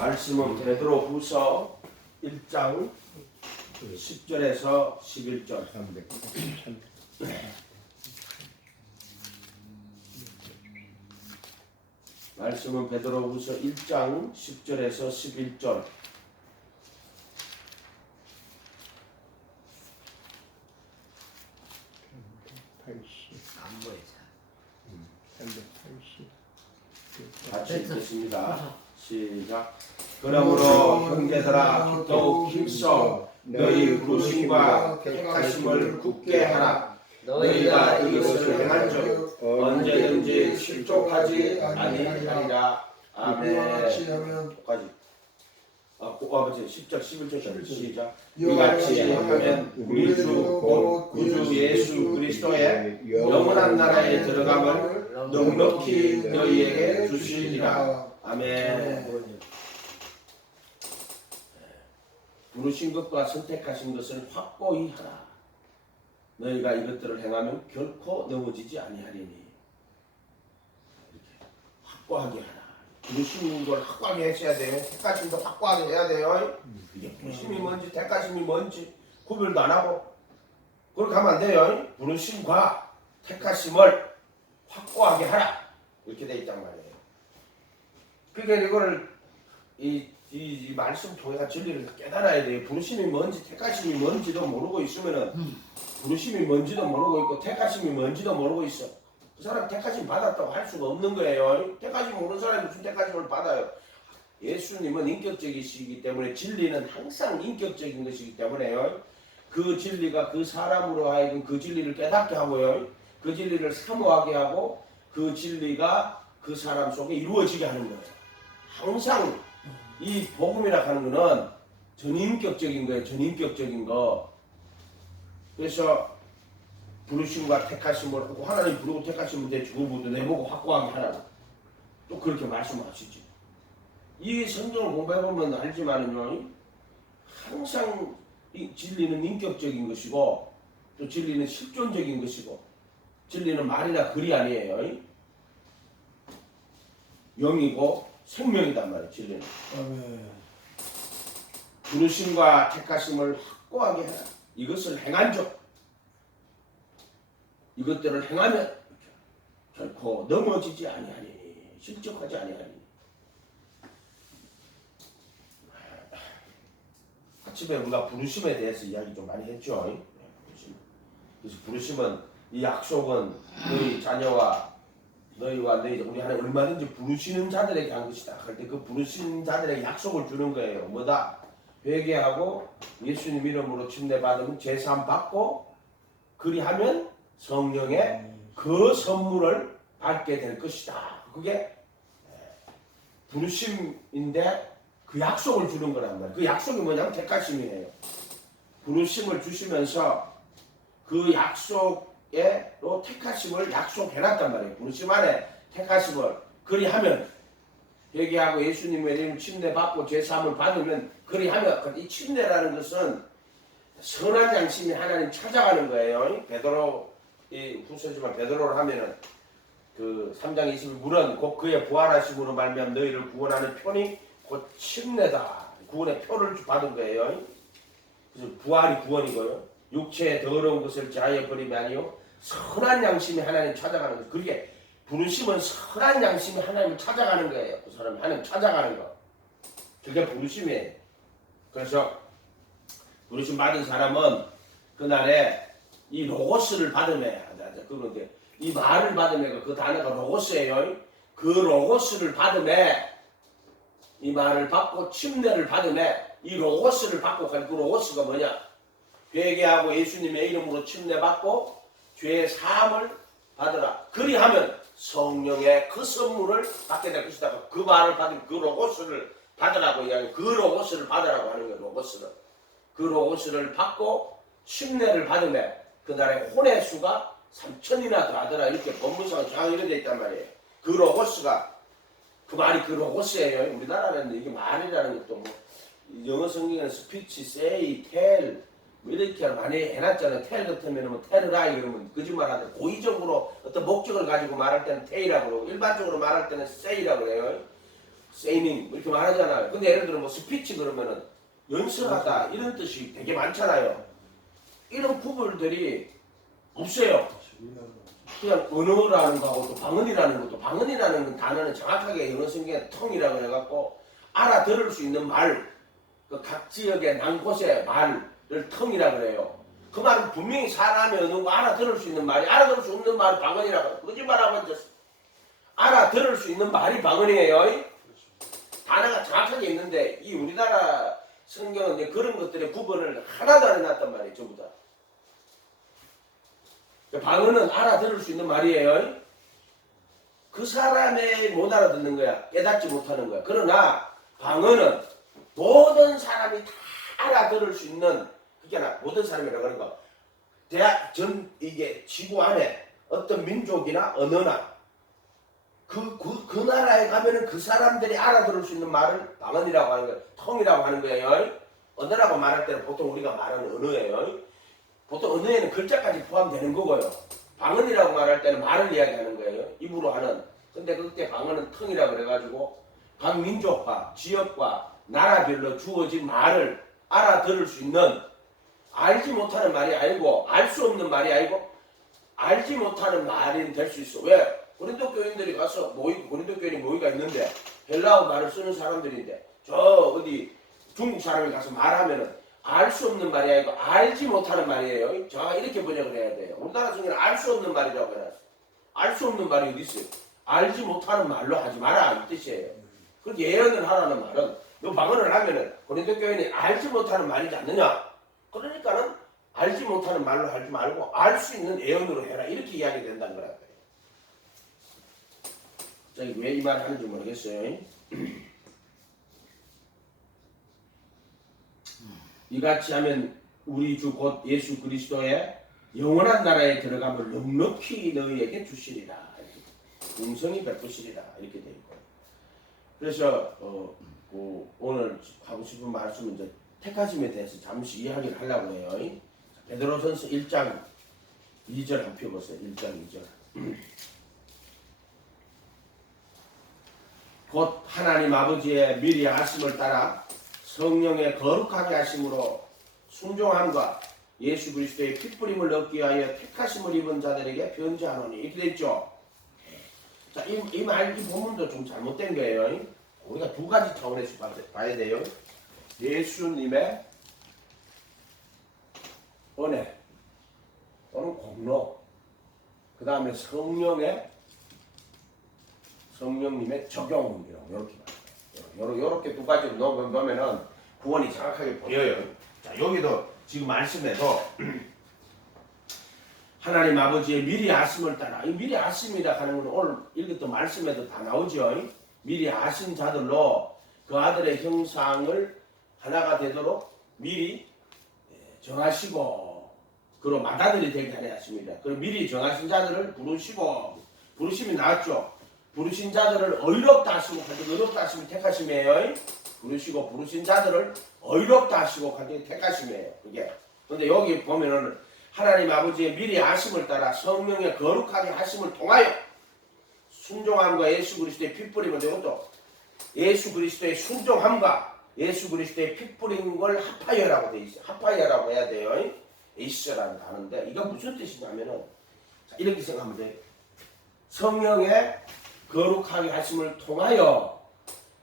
말씀은 베드로후서 1장 10절에서 11절. 말씀은 베드로후서 1장 10절에서 11절. 안 보여. 같이 읽겠습니다. 시작. 그러므로 형제들아 더욱 힘써 너희 부르심과 택하심을 굳게 하라. 너희가 이것을 행한즉 언제든지 실족하지 아니하리라. 아멘. 까지. 아버지 10절 11절 시작. 이같이 하면 우리 주 곧 구주 예수 그리스도의 영원한 나라에 들어감을 넉넉히 너희에게 주시리라. 아멘. 부르신 것과 선택하신 것을 확고히 하라. 너희가 이것들을 행하면 결코 넘어지지 아니하리니. 이렇게 확고하게 하라. 부르신 걸 확고하게 하셔야 돼요. 택하심도 확고하게 해야 돼요. 이게 부르심이 뭔지 택하심이 뭔지 구별도 안 하고 그렇게 하면 안 돼요. 부르심과 택하심을 확고하게 하라. 이렇게 돼 있단 말이에요. 그러니까 이거를 이 말씀 통해서 진리를 깨달아야 돼요. 부르심이 뭔지 택하심이 뭔지도 모르고 있으면은 부르심이 뭔지도 모르고 있고 택하심이 뭔지도 모르고 있어. 그 사람 택하심 받았다고 할 수가 없는 거예요. 택하심 모르는 사람이 무슨 택하심을 받아요. 예수님은 인격적이시기 때문에 진리는 항상 인격적인 것이기 때문에요. 그 진리가 그 사람으로 하여금 그 진리를 깨닫게 하고요. 그 진리를 사모하게 하고 그 진리가 그 사람 속에 이루어지게 하는 거예요. 항상 이 복음이라 하는 거는 전인격적인 거예요. 전인격적인 거. 그래서 부르심과 택하심을 하고 하나님 부르고 택하시면 내 주어부터 내보고 확고하게 하라고 또 그렇게 말씀하시지. 이 성경을 공부해보면 알지만은요, 항상 이 진리는 인격적인 것이고 또 진리는 실존적인 것이고 진리는 말이나 글이 아니에요. 영이고 생명이단 말이에요. 진리는. 부르심과 택하심을 확고하게 해라. 이것을 행한즉 이것들을 행하면 결코 넘어지지 아니하리니 실족하지 아니하리니. 아침에 우리가 부르심에 대해서 이야기 좀 많이 했죠. 부르심. 그래서 부르심은 이 약속은 너희 자녀와 너희와 너희 우리 하나님 얼마든지 부르시는 자들에게 한 것이다. 그럴 때 그 부르시는 자들에게 약속을 주는 거예요. 뭐다? 회개하고 예수님 이름으로 침례받으면 제사함 받고 그리하면 성령의 그 선물을 받게 될 것이다. 그게 부르심인데 그 약속을 주는 거란 말이에요. 그 약속이 뭐냐면 택하심이에요. 부르심을 주시면서 그 약속에로 택하심을 약속해놨단 말이에요. 부르심 안에 택하심을 그리하면 회개하고 예수님의 이름 침례받고 제사함을 받으면 그리하면 이 침례라는 것은 선한 양심이 하나님 찾아가는 거예요. 베드로 이 후서지만 베드로를 하면은 그 3장 20일 물은 곧 그의 부활하심으로 말미암아 너희를 구원하는 표니 곧 침례다. 구원의 표를 받은 거예요. 그래서 부활이 구원이고요. 육체의 더러운 것을 제하여 버림이 아니요 선한 양심이 하나님 찾아가는 거예요. 그게 부르심은 선한 양심이 하나님을 찾아가는 거예요. 그 사람이 하나님 찾아가는 거. 그게 부르심이에요. 그래서 부르심 받은 사람은 그날에 이 로고스를 받으면 그런데 이 말을 받으면 그 단어가 로고스예요. 그 로고스를 받으면 이 말을 받고 침례를 받으면 이 로고스를 받고 그 로고스가 뭐냐? 회개하고 예수님의 이름으로 침례받고 죄의 사함을 받으라. 그리하면 성령의 그 선물을 받게 될 것이다. 그 말을 받으면 그 로고스를 받으라고 이야기. 그 로고스를 받으라고 하는 거예요. 로고스를. 그 로고스를 받고 침례를 받으면 그날의 혼의 수가 3,000이나 더하더라. 이렇게 법문상에 정확히 이런 데 있단 말이에요. 그 로고스가 그 말이 그 로고스예요. 우리나라는 이게 말이라는 것도 뭐 영어 성경에는 스피치, 세이, 텔 뭐 이렇게 많이 해놨잖아요. 텔 같으면 뭐 텔이라 이러면 거짓말하는데 고의적으로 어떤 목적을 가지고 말할 때는 테이라고 그러고 일반적으로 말할 때는 세이라고 그래요. 세이닝 이렇게 말하잖아요. 근데 예를 들어 뭐 스피치 그러면은 연설하다 이런 뜻이 되게 많잖아요. 이런 구별들이 없어요. 그냥 언어라는 거하고 또 방언이라는 것도 방언이라는 단어는 정확하게 영어 성경에 텅이라고 해갖고 알아들을 수 있는 말, 그 각 지역의 난 곳의 말을 텅이라고 그래요. 그 말은 분명히 사람이 어느 거 알아들을 수 있는 말이 알아들을 수 없는 말이 방언이라고 해요. 거짓말하고 앉았어. 알아들을 수 있는 말이 방언이에요. 단어가 정확하게 있는데 이 우리나라 성경은 이제 그런 것들의 구분을 하나도 안 해놨단 말이에요. 전부 다. 방언은 알아들을 수 있는 말이에요. 그 사람이 못 알아듣는 거야. 깨닫지 못하는 거야. 그러나 방언은 모든 사람이 다 알아들을 수 있는, 그게 모든 사람이라고 하는 거. 대학 전 이게 지구 안에 어떤 민족이나 언어나 그 나라에 가면은 그 사람들이 알아들을 수 있는 말을 방언이라고 하는 거예요. 텅이라고 하는 거예요. 언어라고 말할 때는 보통 우리가 말하는 언어예요. 보통 언어에는 글자까지 포함되는 거고요. 방언이라고 말할 때는 말을 이야기하는 거예요. 입으로 하는. 근데 그때 방언은 텅이라고 그래가지고 각 민족과 지역과 나라별로 주어진 말을 알아들을 수 있는, 알지 못하는 말이 아니고 알 수 없는 말이 아니고 알지 못하는 말이 될 수 있어. 왜? 고린도 교인들이 가서 고린도 교인이 모이가 있는데 헬라어 말을 쓰는 사람들인데 저 어디 중국 사람이 가서 말하면은 알 수 없는 말이 아니고 알지 못하는 말이에요. 자, 이렇게 번역을 해야 돼요. 우리나라 성경은 알 수 없는 말이라고 해놨어. 알 수 없는 말이 어디 있어요? 알지 못하는 말로 하지 마라 이 뜻이에요. 그렇게 예언을 하라는 말은 너 방언을 하면은 고린도 교인이 알지 못하는 말이지 않느냐? 그러니까는 알지 못하는 말로 하지 말고 알 수 있는 예언으로 해라 이렇게 이야기 된다는 거라고요. 저기 왜 이 말을 하는지 모르겠어요. 이같이 하면 우리 주 곧 예수 그리스도의 영원한 나라에 들어감을 넉넉히 너희에게 주시리라. 공성이 베푸시리라 이렇게 되어 있고. 그래서 오늘 하고 싶은 말씀은 이제 택하심에 대해서 잠시 이야기를 하려고 해요. 베드로전서 1장 2절 한번 펴보세요. 1장 2절. 곧 하나님 아버지의 미리 하심을 따라 성령의 거룩하게 하심으로 순종함과 예수 그리스도의 핏부림을 얻기 위하여 택하심을 입은 자들에게 편지하노니 이렇게 되어 있죠. 자, 이 본문도 좀 잘못된 거예요. 우리가 두 가지 차원에서 봐야 돼요. 예수님의 은혜 또는 공로, 그 다음에 성령님의 적용이라고 이렇게 말해요. 이렇게 두 가지를 넣으면은 구원이 정확하게 보여요. 자, 여기도 지금 말씀에도 하나님 아버지의 미리 아심을 따라, 이 미리 아심이라 하는 건 오늘 읽었던 말씀에도 다 나오죠. 미리 아신 자들로 그 아들의 형상을 하나가 되도록 미리 정하시고 그로 맏아들이 되게 하려 하십니다. 그리고 미리 정하신 자들을 부르시고, 부르심이 나왔죠. 부르신 자들을 의롭다 하시고, 의롭다 하시면 택하심이에요. 부르신 자들을 의롭다 하시고 택하심이에요. 그게. 근데 여기 보면은 하나님 아버지의 미리 아심을 따라 성령의 거룩하게 하심을 통하여 순종함과 예수 그리스도의 핏부림을, 이것도 예수 그리스도의 순종함과 예수 그리스도의 핏부린 걸 합하여라고 돼 있어요. 합하여라고 해야 돼요. 에이스라는 단어인데 이거 무슨 뜻이냐면은 이렇게 생각하면 돼요. 성령의 거룩하게 하심을 통하여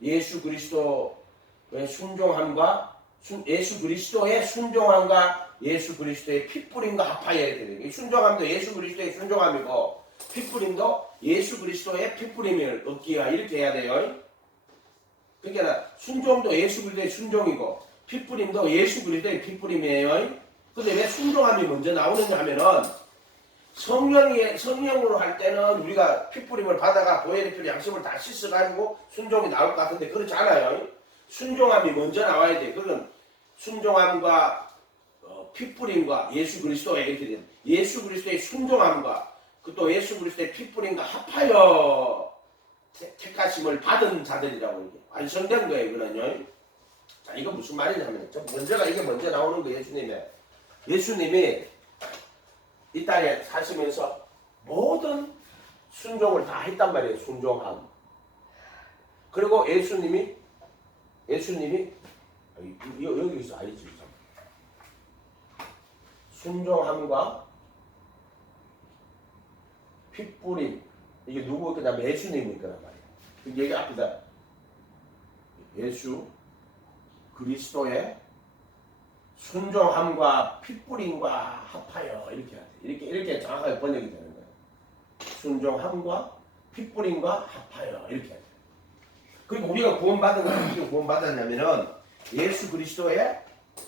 예수 그리스도의 순종함과 예수 그리스도의 순종함과 예수 그리스도의 핏부림과 합하여야 돼요. 순종함도 예수 그리스도의 순종함이고 핏부림도 예수 그리스도의 핏부림을 얻기 위하여 이렇게 해야 돼요. 그러니까 순종도 예수 그리스도의 순종이고 핏부림도 예수 그리스도의 핏부림이에요. 근데 왜 순종함이 먼저 나오느냐 하면은 성령으로 할 때는 우리가 핏부림을 받아가 보혈의 피로 양심을 다 씻어가지고 순종이 나올 것 같은데 그렇지 않아요. 순종함이 먼저 나와야 돼. 그건 순종함과 핏부림과 예수 그리스도의 이렇게 돼. 예수 그리스도의 순종함과 또 예수 그리스도의 핏부림과 합하여 택하심을 받은 자들이라고 이게 완성된 거예요. 그러면요. 자, 이거 무슨 말이냐면 이게 먼저 나오는 거예요. 예수님이 이 땅에 사시면서 모든 순종을 다 했단 말이에요. 순종함. 그리고 예수님이 여기 있어 알지? 순종함과 핏뿌림 이게 누구 그다음 예수님일 거란 말이야. 여기 앞에다 예수 그리스도의 순종함과 핏뿌림과 합하여 이렇게 해야 돼. 이렇게 정확하게 번역이 되는 거예요. 순종함과 핏뿌림과 합하여 이렇게 해야 돼. 그리고 우리가 구원받은 건 어떻게 구원받았냐면은 예수 그리스도의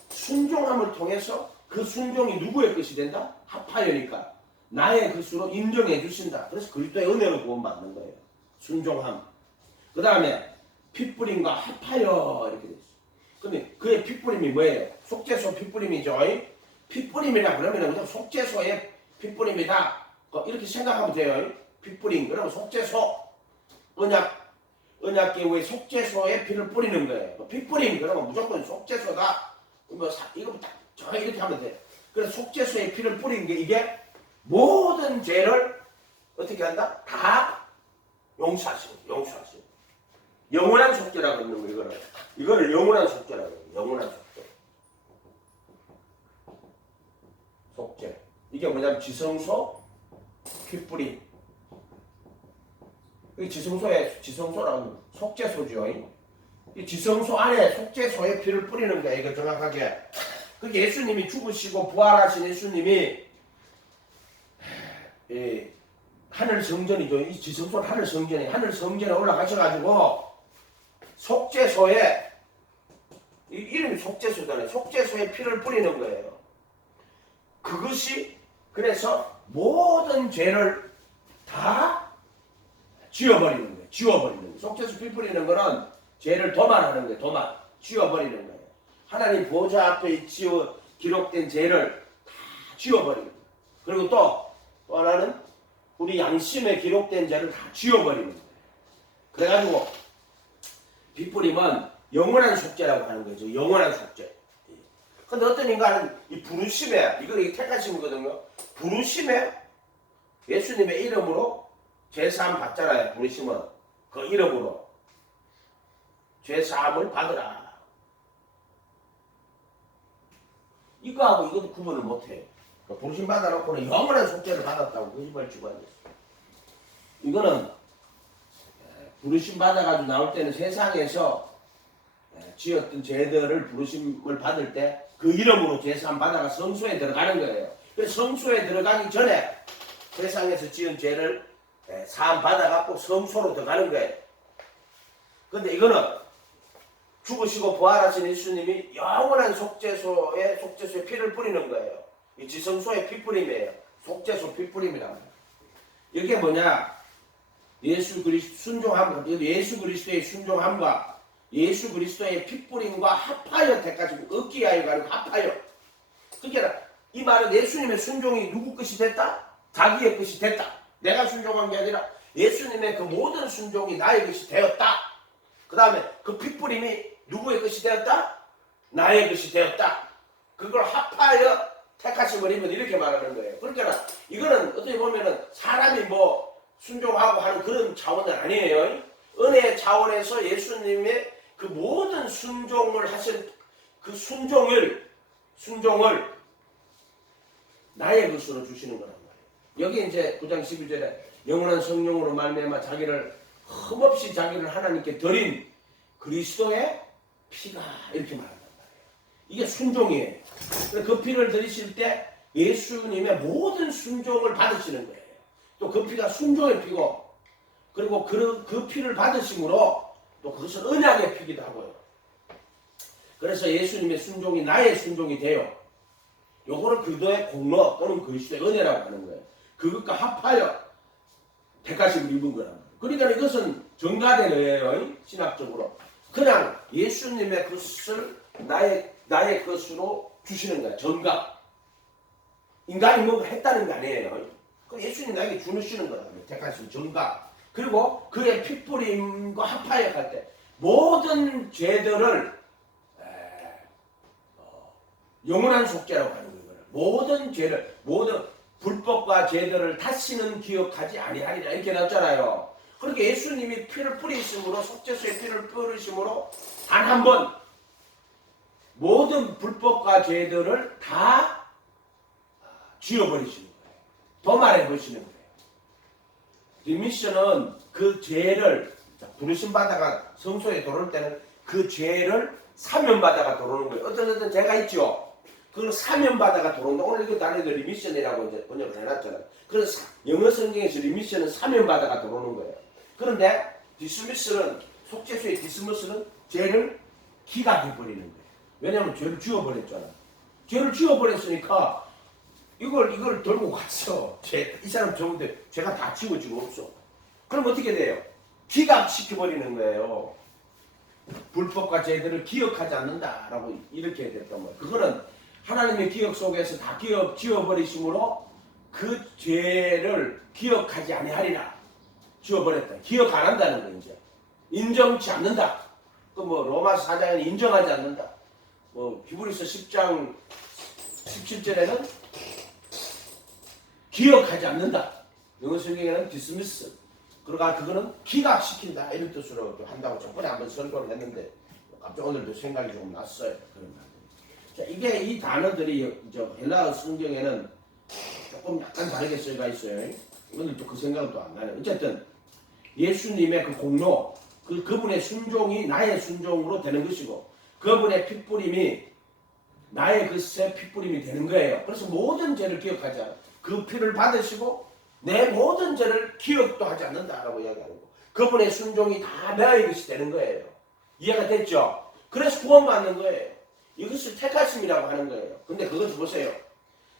순종함을 통해서 그 순종이 누구의 것이 된다? 합하여니까 나의 것으로 인정해 주신다. 그래서 그리스도의 은혜로 구원받는 거예요. 순종함. 그 다음에 핏뿌림과 합하여 이렇게 됐어요. 근데 그의 핏뿌림이 뭐예요? 속죄소 핏뿌림이죠. 핏뿌림이라 그러면 그냥 속죄소의 핏뿌림이다. 이렇게 생각하면 돼요. 핏뿌림. 그러면 속죄소 언약궤의 속죄소에 피를 뿌리는 거예요. 핏뿌림 그러면 무조건 속죄소다. 이거 딱 정확히 이렇게 하면 돼. 그래서 속죄소에 피를 뿌리는 게 이게 모든 죄를 어떻게 한다? 다 용서하시고. 영원한 속죄라고 하는 거 이거를 영원한 속죄라고 해요. 영원한 속죄. 이게 뭐냐면 지성소 핏뿌림. 이 지성소라고 속죄소죠. 이 지성소 안에 속죄소에 피를 뿌리는 거야. 이거 정확하게. 그 예수님이 죽으시고 부활하신 예수님이 하늘 성전이죠. 이 지성소는 하늘 성전에 올라가셔가지고 속죄소에 이름이 속죄소잖아요. 속죄소에 피를 뿌리는 거예요. 그것이 그래서 모든 죄를 다 지워버리는 거예요. 속죄소 피 뿌리는 거는 죄를 도말하는 거예요. 지워버리는 거예요. 하나님 보좌 앞에 기록된 죄를 다 지워버리는 거예요. 그리고 또 하나는 우리 양심에 기록된 죄를 다 지워버리는 거예요. 그래가지고 피 뿌림은 영원한 속죄라고 하는 거죠. 영원한 속죄. 근데 어떤 인간은 이 부르심에 이게 택하심이거든요. 부르심에 예수님의 이름으로 죄사함 받잖아요. 부르심은 그 이름으로 죄사함을 받으라. 이거하고 이것도 구분을 못해요. 부르심 받아놓고는 영원한 속죄를 받았다고 거짓말 치고 앉았어요. 이거는 부르심 받아가지고 나올 때는 세상에서 지었던 죄들을 부르심을 받을 때 그 이름으로 죄사함 받아가 성소에 들어가는 거예요. 그래서 성소에 들어가기 전에 세상에서 지은 죄를 사함 받아갖고 성소로 들어가는 거예요. 근데 이거는 죽으시고 부활하신 예수님이 영원한 속죄소에 피를 뿌리는 거예요. 이 지성소의 피뿌림이에요. 속죄소 피뿌림이라고 해요. 이게 뭐냐? 예수 그리스도의 순종함과 예수 그리스도의 핏뿌림과 합하여 택하시고 얻기하여가 아니고 합하여. 그러니까 이 말은 예수님의 순종이 누구 것이 됐다? 자기의 것이 됐다. 내가 순종한 게 아니라 예수님의 그 모든 순종이 나의 것이 되었다. 그 다음에 그 핏뿌림이 누구의 것이 되었다? 나의 것이 되었다. 그걸 합하여 택하심을 입은 이렇게 말하는 거예요. 그러니까 이거는 어떻게 보면은 사람이 순종하고 하는 그런 차원은 아니에요. 은혜의 차원에서 예수님의 그 모든 순종을 하신 그 순종을 나의 것으로 주시는 거란 말이에요. 여기 이제 9장 12절에 영원한 성령으로 말미암아 자기를 흠없이 자기를 하나님께 드린 그리스도의 피가 이렇게 말한단 말이에요. 이게 순종이에요. 그 피를 드리실 때 예수님의 모든 순종을 받으시는 거예요. 또 그 피가 순종의 피고 그리고 그 피를 받으심으로 또 그것은 언약의 피기도 하고요. 그래서 예수님의 순종이 나의 순종이 돼요. 요거를 그리스도의 공로 또는 그리스도의 은혜라고 하는 거예요. 그것과 합하여 택하심을 입은 거란 말이에요. 그러니까 이것은 정가된 은혜예요. 신학적으로. 그냥 예수님의 것을 나의 것으로 주시는 거야. 정가. 인간이 뭔가 했다는 게 아니에요. 예수님 나에게 주시는 거야. 택하신 정가. 그리고 그의 핏뿌림과 합하여 갈 때 모든 죄들을 영원한 속죄라고 하는 거예요. 모든 죄를 모든 불법과 죄들을 다시는 기억하지 아니하리라 이렇게 나왔잖아요. 그러니까 예수님이 피를 뿌리심으로, 속죄수의 피를 뿌리심으로 단 한 번 모든 불법과 죄들을 다 지워버리시는 거예요. 도말해버리시는 거예요. 리미션은 그 죄를 부르심 받아가 성소에 들어올 때는 그 죄를 사면받아가 들어오는 거예요. 어떤 죄가 있죠. 그걸 사면받아가 들어온다. 오늘 이거 단어도 리미션이라고 이제 번역을 해놨잖아요. 그래서 영어 성경에서 리미션은 사면받아가 들어오는 거예요. 그런데 디스미스는, 속죄수의 디스미스는 죄를 기각해버리는 거예요. 왜냐하면 죄를 지워버렸잖아요. 죄를 지워버렸으니까 이걸 들고 갔어. 이 사람 좋은데 죄가 다 지워지고 없어. 그럼 어떻게 돼요? 기각시켜버리는 거예요. 불법과 죄들을 기억하지 않는다라고 이렇게 됐던 거예요. 그거는 하나님의 기억 속에서 다 지워버리심으로 그 죄를 기억하지 아니하리라. 지워버렸다. 기억 안 한다는 거 이제. 인정치 않는다. 그 뭐 로마서 4장에는 인정하지 않는다. 뭐 히브리서 10장 17절에는 기억하지 않는다. 영어 성경에는 dismiss. 그러니까 그거는 기각시킨다 이런 뜻으로 한다고 저번에 한번 설교를 했는데 갑자기 오늘도 생각이 좀 났어요. 그런 말. 자, 이게 이 단어들이 저 헬라어 성경에는 조금 약간 다르게 쓰여가 있어요. 오늘 또 그 생각은 또 안 나네요. 어쨌든 예수님의 그 공로, 그분의 순종이 나의 순종으로 되는 것이고 그분의 핏뿌림이 나의 새 핏뿌림이 되는 거예요. 그래서 모든 죄를 기억하지 않아. 그 피를 받으시고 내 모든 죄를 기억도 하지 않는다라고 이야기하는 거. 그분의 순종이 다 나의 것이 되는 거예요. 이해가 됐죠? 그래서 구원받는 거예요. 이것을 택하심이라고 하는 거예요. 근데 그것을 보세요.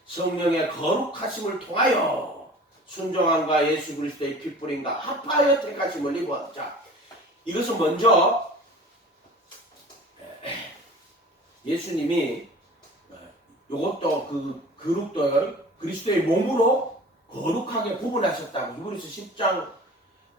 성령의 거룩하심을 통하여 순종함과 예수 그리스도의 핏뿌림과 합하여 택하심을 입어. 자, 이것은 먼저 예수님이 이것도 그 거룩도 그리스도의 몸으로 거룩하게 구분하셨다고. 히브리서 10장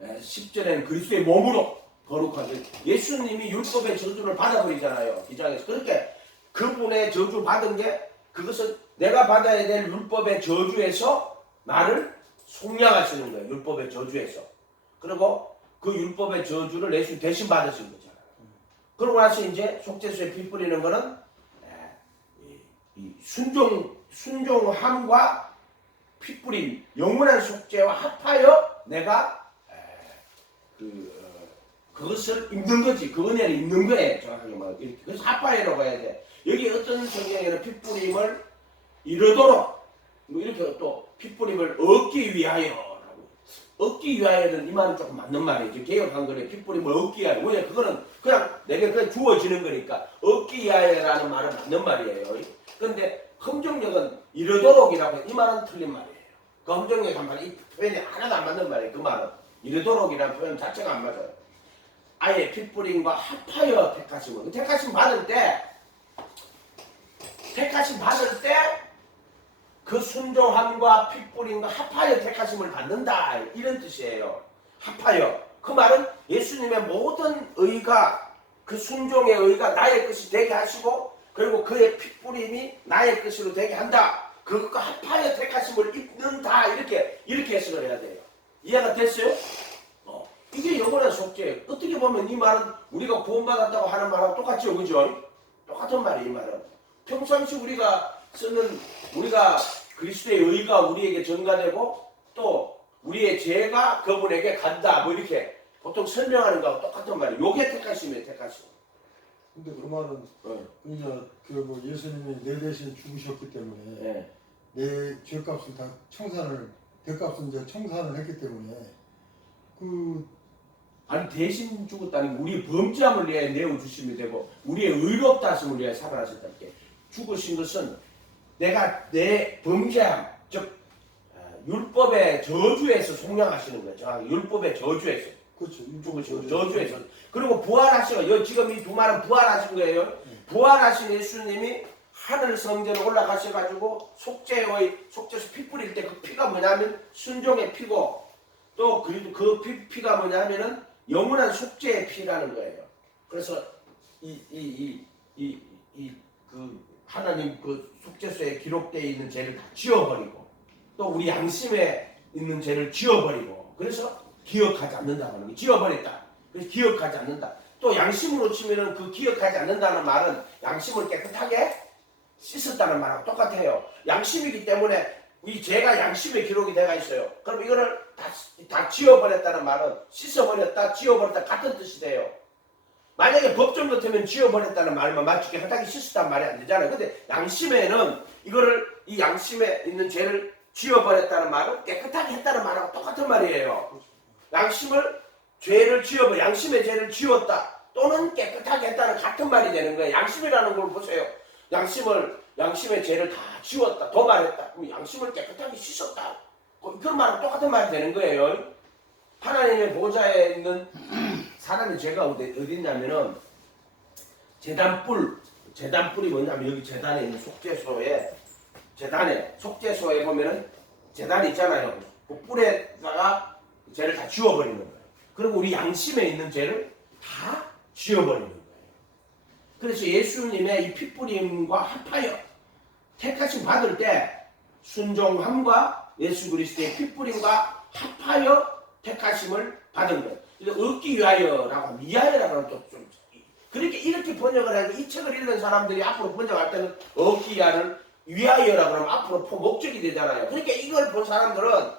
10절에는 그리스도의 몸으로 거룩하게. 예수님이 율법의 저주를 받아버리잖아요. 기장에서. 그렇게 그분의 저주 받은 게 그것은 내가 받아야 될 율법의 저주에서 나를 속량하시는 거예요. 율법의 저주에서. 그리고 그 율법의 저주를 예수 대신 받으신 거잖아요. 그러고 나서 이제 속죄수에 피 뿌리는 거는 이 순종함과 핏뿌림, 영원한 속죄와 합하여 내가 그것을 입는 거지. 그 은혜를 입는 거예요. 정확하게 말하면. 그래서 합하여라고 해야 돼. 여기 어떤 성경에는 핏뿌림을 이르도록 뭐 이렇게 또 핏뿌림을 얻기 위하여라고. 얻기 위하여는 이 말은 조금 맞는 말이죠. 개혁한 거에 핏뿌림을 얻기 위하여. 왜? 그거는 그냥 내게 그냥 주어지는 거니까 얻기 위하여라는 말은 맞는 말이에요. 그런데 흥정력은 이르도록이라고. 이 말은 틀린 말이에요. 그 흥정력 한 말, 이 표현이 하나도 안 맞는 말이에요. 그 말은 이르도록이라는 표현 자체가 안 맞아요. 아예 핏뿌림과 합하여 택하심을. 택하심 받을 때 그 순종함과 핏뿌림과 합하여 택하심을 받는다 이런 뜻이에요. 합하여. 그 말은 예수님의 모든 의가, 그 순종의 의가 나의 것이 되게 하시고 그리고 그의 핏뿌림이 나의 것으로 되게 한다. 그것과 합하여 택하심을 입는다. 이렇게 해석을 해야 돼요. 이해가 됐어요? 이게 영원한 속죄예요. 어떻게 보면 이 말은 우리가 구원받았다고 하는 말하고 똑같죠, 그죠? 똑같은 말이에요, 이 말은. 평상시 우리가 그리스도의 의가 우리에게 전가되고 또 우리의 죄가 그분에게 간다. 뭐 이렇게 보통 설명하는 거하고 똑같은 말이에요. 요게 택하심이에요, 택하심. 근데 그 말은 그러니까 뭐 예수님이 내 대신 죽으셨기 때문에 내 죄값을 다 대값은 이제 청산을 했기 때문에 아니 대신 죽었다니 우리의 범죄함을 위해 내어주심이 되고 우리의 의롭다 하심을 위해 살아나셨다는 게 죽으신 것은 내가 내 범죄함 즉 율법의 저주에서 속량하시는 거죠. 율법의 저주에서. 그렇죠. 죽으시고 저주에서. 그리고 부활하시고 지금 이 두 말은 부활하신 거예요. 부활하신 예수님이 하늘 성전에 올라가셔가지고 속죄수 피 뿌릴 때 그 피가 뭐냐면 순종의 피고 또 그 피가 뭐냐면은 영원한 속죄의 피라는 거예요. 그래서 하나님 그 속죄서에 기록되어 있는 죄를 다 지워버리고 또 우리 양심에 있는 죄를 지워버리고 그래서 기억하지 않는다는 거예요. 지워버렸다. 그래서 기억하지 않는다. 또 양심으로 치면은 그 기억하지 않는다는 말은 양심을 깨끗하게 씻었다는 말하고 똑같아요. 양심이기 때문에 이 죄가 양심의 기록이 되어 있어요. 그럼 이거를 다 지워버렸다는 말은 씻어버렸다, 지워버렸다 같은 뜻이 돼요. 만약에 법정 같으면 지워버렸다는 말만 맞추게 깨끗하게 씻었다는 말이 안 되잖아요. 근데 양심에는 이거를 이 양심에 있는 죄를 지워버렸다는 말은 깨끗하게 했다는 말하고 똑같은 말이에요. 양심의 죄를 지웠다 또는 깨끗하게 했다는 같은 말이 되는 거예요. 양심이라는 걸 보세요. 양심의 죄를 다 지웠다, 도말했다. 그럼 양심을 깨끗하게 씻었다. 그런 말은 똑같은 말이 되는 거예요. 하나님의 보좌에 있는 사람의 죄가 어디 있냐면은 제단뿔이 뭐냐면 여기 제단에 있는 속죄소에 보면은 제단이 있잖아요. 그 뿔에다가 죄를 다 지워버리는 거예요. 그리고 우리 양심에 있는 죄를 다 지워버리는 거예요. 그래서 예수님의 이 핏부림과 합하여 택하심 받을 때 순종함과 예수 그리스도의 핏부림과 합하여 택하심을 받은 거예요. 얻기 위하여라고 위하여라고 좀 그렇게 이렇게 번역을 하고 이 책을 읽는 사람들이 앞으로 번역할 때는 얻기 위하여라고 하면 앞으로 목적이 되잖아요. 그러니까 이걸 본 사람들은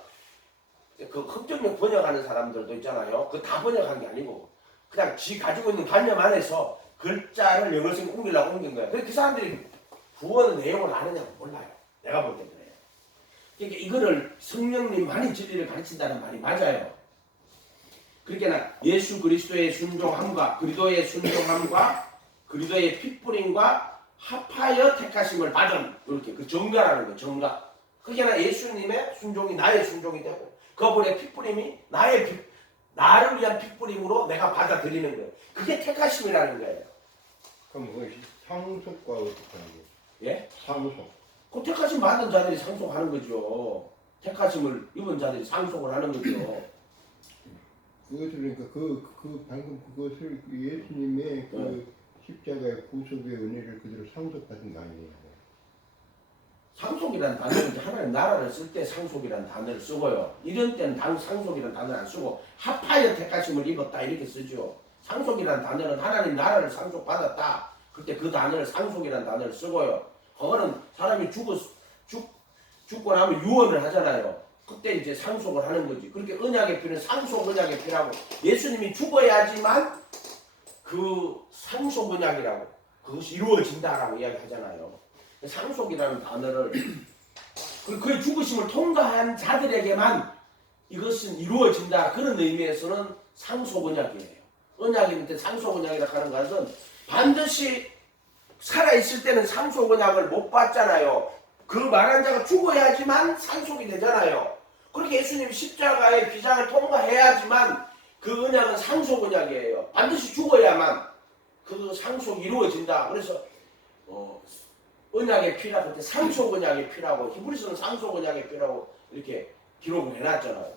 그 흡정력 번역하는 사람들도 있잖아요. 그거 다 번역한 게 아니고 그냥 지 가지고 있는 관념 안에서 글자를 영어식으로 옮기려고 옮긴 거예요. 그래서 그 사람들이 구원의 내용을 아느냐고 몰라요. 내가 볼 때 그래요. 그러니까 이거를 성령님만이 진리를 가르친다는 말이 맞아요. 그러니까 예수 그리스도의 순종함과 그리스도의 핏부림과 합하여 택하심을 받은 이렇게 그 정가라는 거예요. 정가. 그러니까 예수님의 순종이 나의 순종이 되고 그분의 핏부림이 나를 위한 핏부림으로 내가 받아들이는 거예요. 그게 택하심이라는 거예요. 그럼 그것이 상속과 어떻게 하는 거예요? 예? 상속. 그 택하심 받은 자들이 상속하는 거죠. 택하심을 입은 자들이 상속을 하는 거죠. 그것을 그러니까 방금 그것을 예수님의 십자가의 구속의 은혜를 그대로 상속받은 거 아니에요? 상속이라는 단어는 이제 하나님 나라를 쓸 때 상속이라는 단어를 쓰고요. 이런 때는 상속이라는 단어를 안 쓰고 합하여 택하심을 입었다 이렇게 쓰죠. 상속이라는 단어는 하나님 나라를 상속받았다. 그때 그 단어를 상속이라는 단어를 쓰고요. 그거는 사람이 죽고 나면 유언을 하잖아요. 그때 이제 상속을 하는 거지. 그렇게 언약의 피는 상속 언약의 피라고 예수님이 죽어야지만 그 상속 언약이라고 그것이 이루어진다라고 이야기하잖아요. 상속이라는 단어를 그의 죽으심을 통과한 자들에게만 이것은 이루어진다 그런 의미에서는 상속 언약이에요. 언약인데 상속 언약이라고 하는 것은 반드시 살아있을 때는 상속 언약을 못 받잖아요. 그 말한 자가 죽어야지만 상속이 되잖아요. 그렇게 예수님이 십자가의 비장을 통과해야지만 그 언약은 상속 언약이에요. 반드시 죽어야만 그 상속이 이루어진다. 그래서 언약의 피라고 그때 상속 언약의 피라고 히브리서는 상속 언약의 피라고 이렇게 기록을 해놨잖아요.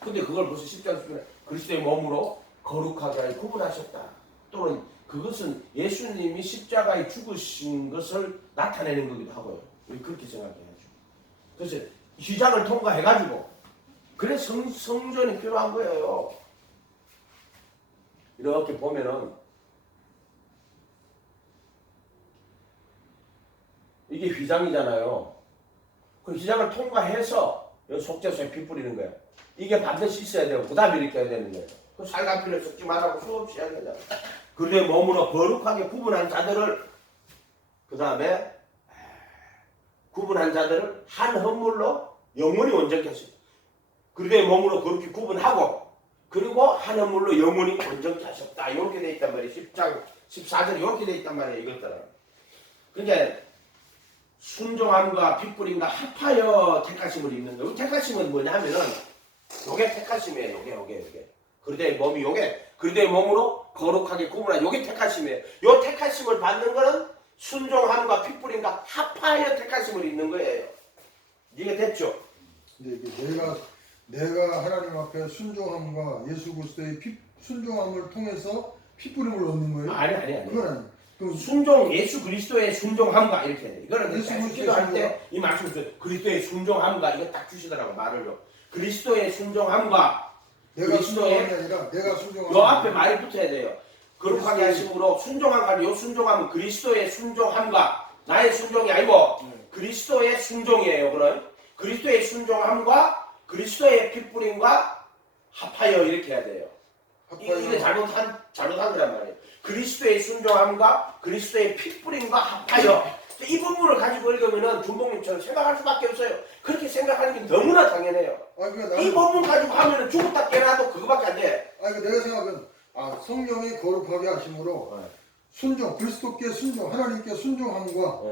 근데 그걸 벌써 10장 그리스도의 몸으로 거룩하게 하여 구분하셨다. 또는 그것은 예수님이 십자가에 죽으신 것을 나타내는 거기도 하고요. 그렇게 생각해야죠. 그래서 휘장을 통과해가지고 그래서 성전이 필요한 거예요. 이렇게 보면은 이게 휘장이잖아요. 그 휘장을 통과해서 여기 속죄소에 피 뿌리는 거예요. 이게 반드시 있어야 되고 그 다음에 이렇게 해야 되는 거예요. 그 살갑 피를 섞지 말라고 수없이 해야 되잖아요. 그들의 몸으로 거룩하게 구분한 자들을 그 다음에 구분한 자들을 한 헌물로 영원히 온전케 하셨다. 그들의 몸으로 그렇게 구분하고 그리고 한 헌물로 영원히 온전케 하셨다. 이렇게 돼 있단 말이에요. 10장 14절 이렇게 돼 있단 말이에요. 이것들은. 그러니까 순종함과 핏부림과 합하여 택하심을 입는 거예요. 택하심은 뭐냐면은 요게 택하심이에요. 요게. 그들의 몸이 그들의 몸으로 거룩하게 구분한 요게 택하심이에요. 요 택하심을 받는 거는 순종함과 핏부림과 합하여 택하심을 입는 거예요. 이게 됐죠? 근데 이게 내가 하나님 앞에 순종함과 예수 그리스도의 순종함을 통해서 핏부림을 얻는 거예요? 아니. 그건 아니에요. 예수 그리스도의 순종함과 이렇게 해요. 이거는 기도할 때 이 말씀을 그리스도의 순종함과 이거 딱 주시더라고 말을요. 그리스도의 순종함과 내가 순종한 게 그리스도의 아니라 내가 순종한 요 앞에 말이 붙어야 돼요. 거룩하게 하심으로 순종함과 요 순종함은 그리스도의 순종함과 나의 순종이 아니고 그리스도의 순종이에요. 그럼 그리스도의 순종함과 그리스도의 핏부림과 합하여 이렇게 해야 돼요. 이게 잘못한 거란 말이에요. 그리스도의 순종함과 그리스도의 핏부림과 합하여 이 부분을 가지고 읽으면은 준봉님처럼 생각할 수밖에 없어요. 그렇게 생각하는 게 너무나 당연해요. 그러니까 이 부분 가지고 하면은 죽었다 깨어나도 그거밖에 안 돼. 그러니까 내가 생각은 성령이 거룩하게 하심으로 순종, 그리스도께 순종, 하나님께 순종함과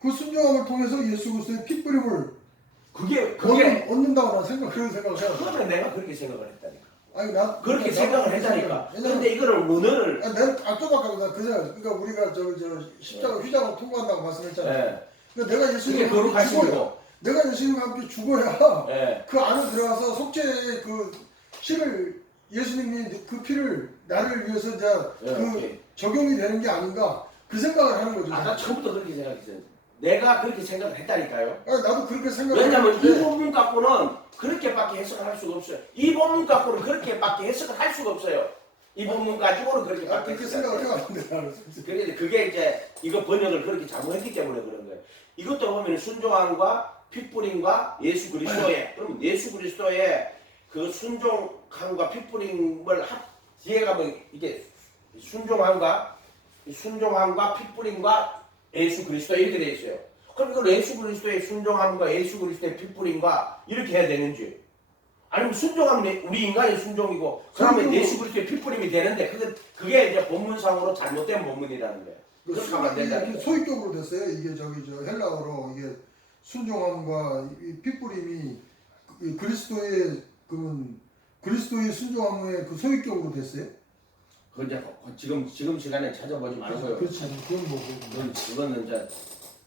그 순종함을 통해서 예수 그리스도의 핏부림을 그게 얻는다고 나는 그런 생각을 해요. 그거는 내가 그렇게 생각을 했다니까. 난 그렇게 생각을 했다니까. 그런데 이거를 원어를 내가 앞도박하고 그 생각. 그러니까 우리가 저 십자가 휘장을 통과한다고 말씀했잖아요. 그러니까 내가 그게 예수님과 함께 거룩하심이고. 죽어야, 내가 예수님과 함께 죽어야 예. 그 안에 들어가서 속죄의 그 피를 예수님이 그 피를 나를 위해서 이제 그 오케이. 적용이 되는 게 아닌가 그 생각을 하는 거죠. 아까 처음부터 그렇게 생각했어요. 내가 그렇게 생각을 했다니까요. 나도 그렇게 생각을 왜냐면 이 했는데 본문 갖고는 그렇게밖에 해석을 할 수가 없어요. 이 본문 갖고는 그렇게밖에 해석을 할 수가 없어요. 이 본문 가지고는 그렇게밖에 그렇게 생각을 해왔는데 나는 솔직히. 그런데 그게 이제 이거 번역을 그렇게 잘못했기 때문에 그런 거예요. 이것도 보면 순종함과 핏부림과 예수 그리스도의 그럼 예수 그리스도의 그 순종함과 핏부림을 뒤에 가면 이게 순종함과 핏부림과 예수 그리스도 이렇게 돼 있어요. 그럼 이걸 예수 그리스도의 순종함과 예수 그리스도의 핏부림과 이렇게 해야 되는지 아니면 순종하면 우리 인간의 순종이고 그러면 예수 그리스도의 핏부림이 되는데 그게 이제 본문상으로 잘못된 본문이라는 거예요. 그렇게 하면 안 된다는 이게 거예요. 소위격으로 됐어요. 이게 저 헬라어로 이게 순종함과 이 핏부림이 그리스도의 순종함의 그 소위격으로 됐어요. 그 이제 지금 시간에 찾아보지 말고요. 그렇지. 그건 뭐 그거는 이제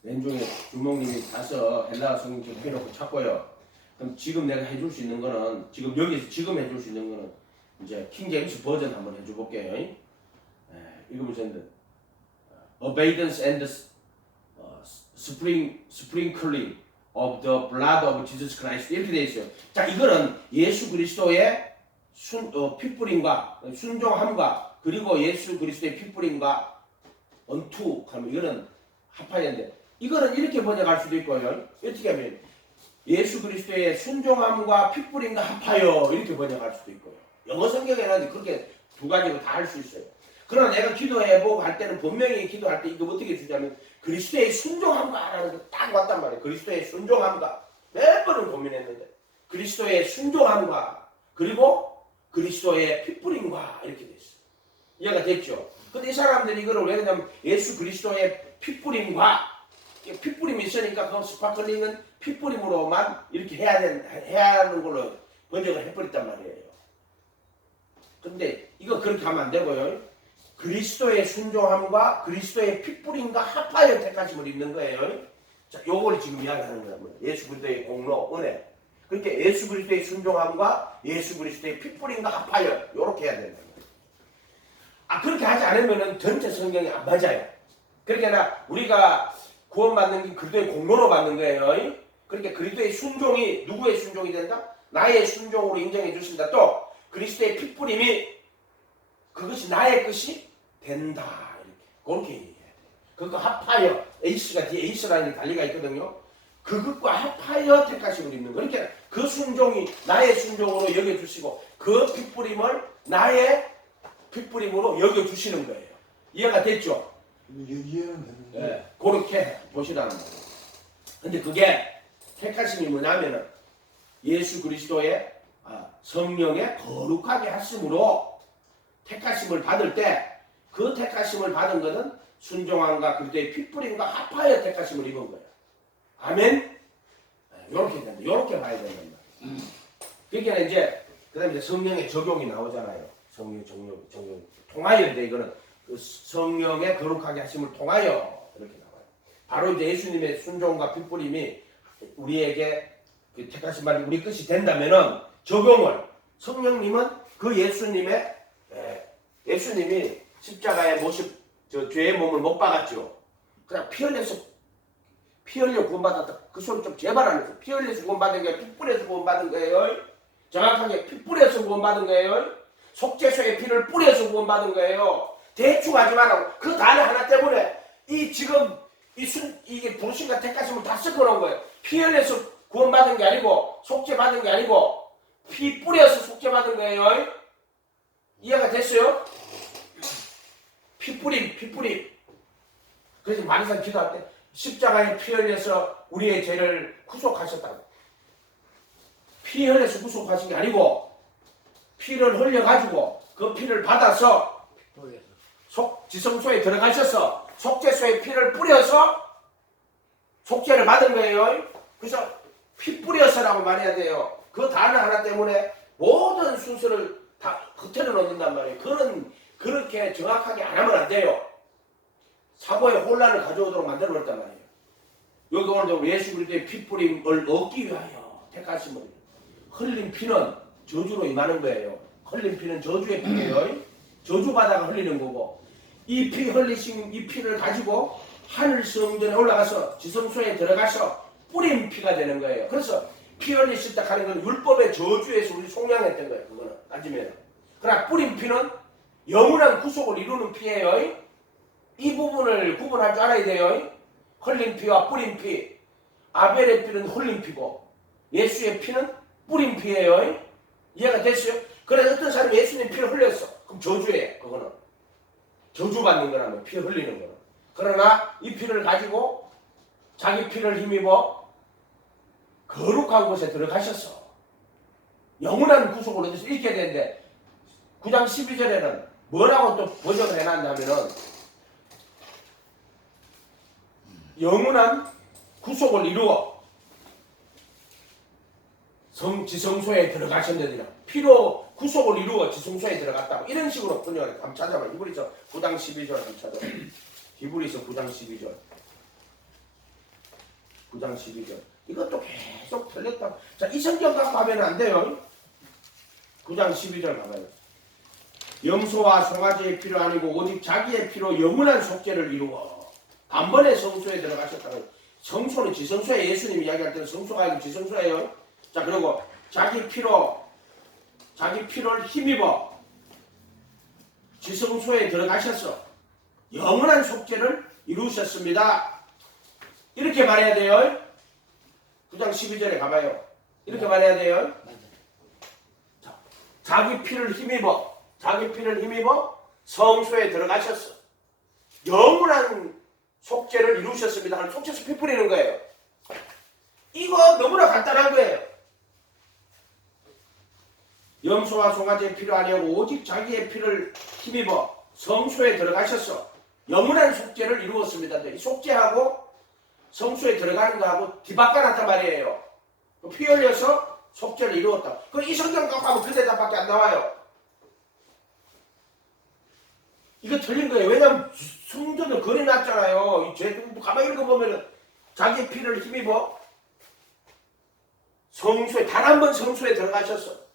왼쪽에 주목님이 가서 헬라어 성경 펴놓고 찾고요. 그럼 지금 내가 해줄 수 있는 거는 지금 해줄 수 있는 거는 이제 킹제임스 버전 한번 해줘 볼게요. 읽으면서 obedience and sprinkling of the blood of Jesus Christ 이렇게 돼 있어요. 자, 이거는 예수 그리스도의 핏부림과 순종함과 그리고 예수 그리스도의 핏부림과 하면 이거는 합하였는데 이거는 이렇게 번역할 수도 있고요. 어떻게 하면 예수 그리스도의 순종함과 핏부림과 합하여 이렇게 번역할 수도 있고요. 영어 성경에는 그렇게 두 가지로 다 할 수 있어요. 그러나 내가 기도해보고 할 때는 분명히 기도할 때 이거 어떻게 주냐면 그리스도의 순종함과라는 게 딱 왔단 말이에요. 그리스도의 순종함과 몇 번을 고민했는데 그리스도의 순종함과 그리고 그리스도의 핏부림과 이렇게 됐어요. 이해가 됐죠? 근데 이 사람들이 이거를 왜 그러냐면 예수 그리스도의 핏부림과 핏부림이 있으니까 그 스파클링은 핏부림으로만 이렇게 해야 하는 걸로 번역을 해버렸단 말이에요. 근데 이거 그렇게 하면 안 되고요. 그리스도의 순종함과 그리스도의 핏부림과 합하여 택하심을 입는 거예요. 자, 요걸 지금 이야기하는 거란 말이에요. 예수 그리스도의 공로, 은혜. 그러니까 예수 그리스도의 순종함과 예수 그리스도의 핏부림과 합하여 요렇게 해야 된다. 그렇게 하지 않으면은 전체 성경이 안 맞아요. 그러니까 우리가 구원받는 게 그리스도의 공로로 받는 거예요. 그러니까 그리스도의 순종이 누구의 순종이 된다? 나의 순종으로 인정해 주신다. 또 그리스도의 핏부림이 그것이 나의 것이 된다. 이렇게 얘기해야 돼요. 그거 합하여 에이스가 뒤에 에이스라는 게 달리가 있거든요. 그것과 합하여 택하심을 입는 거. 그러니까 그 순종이 나의 순종으로 여겨주시고 그 핏부림을 나의 핏부림으로 여겨주시는 거예요. 이해가 됐죠? 이해는 되는데. 네, 그렇게 보시라는 거예요. 근데 그게 택하심이 뭐냐면은 예수 그리스도의 성령의 거룩하게 하심으로 택하심을 받을 때 그 택하심을 받은 것은 순종함과 그리스도의 핏부림과 합하여 택하심을 입은 거예요. 아멘? 요렇게 된다. 요렇게 봐야 된다. 그러니까 이제 그다음에 성령의 적용이 나오잖아요. 성령 통하여 돼 이거는 그 성령의 거룩하게 하심을 통하여 이렇게 나와요. 바로 이제 예수님의 순종과 핏부림이 우리에게 그 택하신 말이 우리 것이 된다면은 적용을 성령님은 그 예수님이 십자가의 모습 저 죄의 몸을 못 박았죠. 그냥 피 흘려 구원받았다. 그 소리 좀 제발 안 해서 피 흘려서 구원받은 게 핏불에서 구원받은 거예요. 정확하게 피 뿌려서 구원받은 거예요. 속죄소의 피를 뿌려서 구원받은 거예요. 대충 하지 말라고. 그 단어 하나 때문에 이 지금 이게 부르심과 택하심을 다 섞어놓은 거예요. 피 흘려서 구원받은 게 아니고 속죄받은 게 아니고 피 뿌려서 속죄받은 거예요. 이해가 됐어요? 피 뿌림. 그래서 많은 사람 기도할 때 십자가에 피 흘려서 우리의 죄를 구속하셨다고. 피 흘려서 구속하신 게 아니고 피를 흘려가지고 그 피를 받아서 지성소에 들어가셔서 속죄소에 피를 뿌려서 속죄를 받은 거예요. 그래서 피 뿌려서라고 말해야 돼요. 그 단어 하나 때문에 모든 순서를 다 겉에를 넣는단 말이에요. 그렇게 정확하게 안 하면 안 돼요. 사고에 혼란을 가져오도록 만들어 버렸단 말이에요. 여기 오늘 예수 그리스도의 피 뿌림을 얻기 위하여 택하심을 흘린 피는 저주로 임하는 거예요. 흘린 피는 저주의 피예요. 저주받아가 흘리는 거고 이 피 흘리신 이 피를 가지고 하늘 성전에 올라가서 지성소에 들어가서 뿌린 피가 되는 거예요. 그래서 피 흘리셨다 하는 건 율법의 저주에서 우리 속량했던 거예요. 그거는 따지면. 그러나 뿌린 피는 영원한 구속을 이루는 피예요. 이 부분을 구분할 줄 알아야 돼요. 흘린 피와 뿌린 피. 아벨의 피는 흘린 피고 예수의 피는 뿌린 피예요. 이해가 됐어요? 그래서 어떤 사람이 예수님 피를 흘렸어. 그럼 저주예요. 그거는. 저주받는 거라면 피 흘리는 거는. 그러나 이 피를 가지고 자기 피를 힘입어 거룩한 곳에 들어가셨어. 영원한 구속을 얻어서 읽게 되는데 9장 12절에는 뭐라고 또 번역을 해놨냐면은 영원한 구속을 이루어 지성소에 들어가셨느니라. 피로 구속을 이루어 지성소에 들어갔다고 이런 식으로 번역을 한번 찾아봐. 히브리서 9장 12절 한번 찾아봐. 히브리서 9장 12절 9장 12절 이것도 계속 틀렸다고. 자, 이 성경 갖고 하면 안 돼요. 9장 12절 가봐요. 염소와 송아지의 피로 아니고 오직 자기의 피로 영원한 속죄를 이루어 단번에 성소에 들어가셨다고. 성소는 지성소에 예수님이 이야기할 때는 성소가 아니고 지성소예요. 자, 그리고 자기 피를 힘입어 지성소에 들어가셔서 영원한 속죄를 이루셨습니다. 이렇게 말해야 돼요. 9장 12절에 가봐요. 이렇게 말해야 돼요. 자, 자기 피를 힘입어 성소에 들어가셨어. 영원한 속죄를 이루셨습니다. 속죄서 피 뿌리는 거예요. 이거 너무나 간단한 거예요. 염소와 송아지의 피로 아니하고 오직 자기의 피를 힘입어 성소에 들어가셔서 영원한 속죄를 이루었습니다. 이 속죄하고 성소에 들어가는 거하고 뒤바꿔 놨단 말이에요. 피 흘려서 속죄를 이루었다. 그럼 이 성경 갖고 하면 그 대답밖에 안 나와요. 이거 틀린 거예요. 왜냐면 성전을 그려놨잖아요. 이 죄 가만히 읽어보면은 자기 피를 힘입어 성소에 단 한 번 성소에 들어가셨어.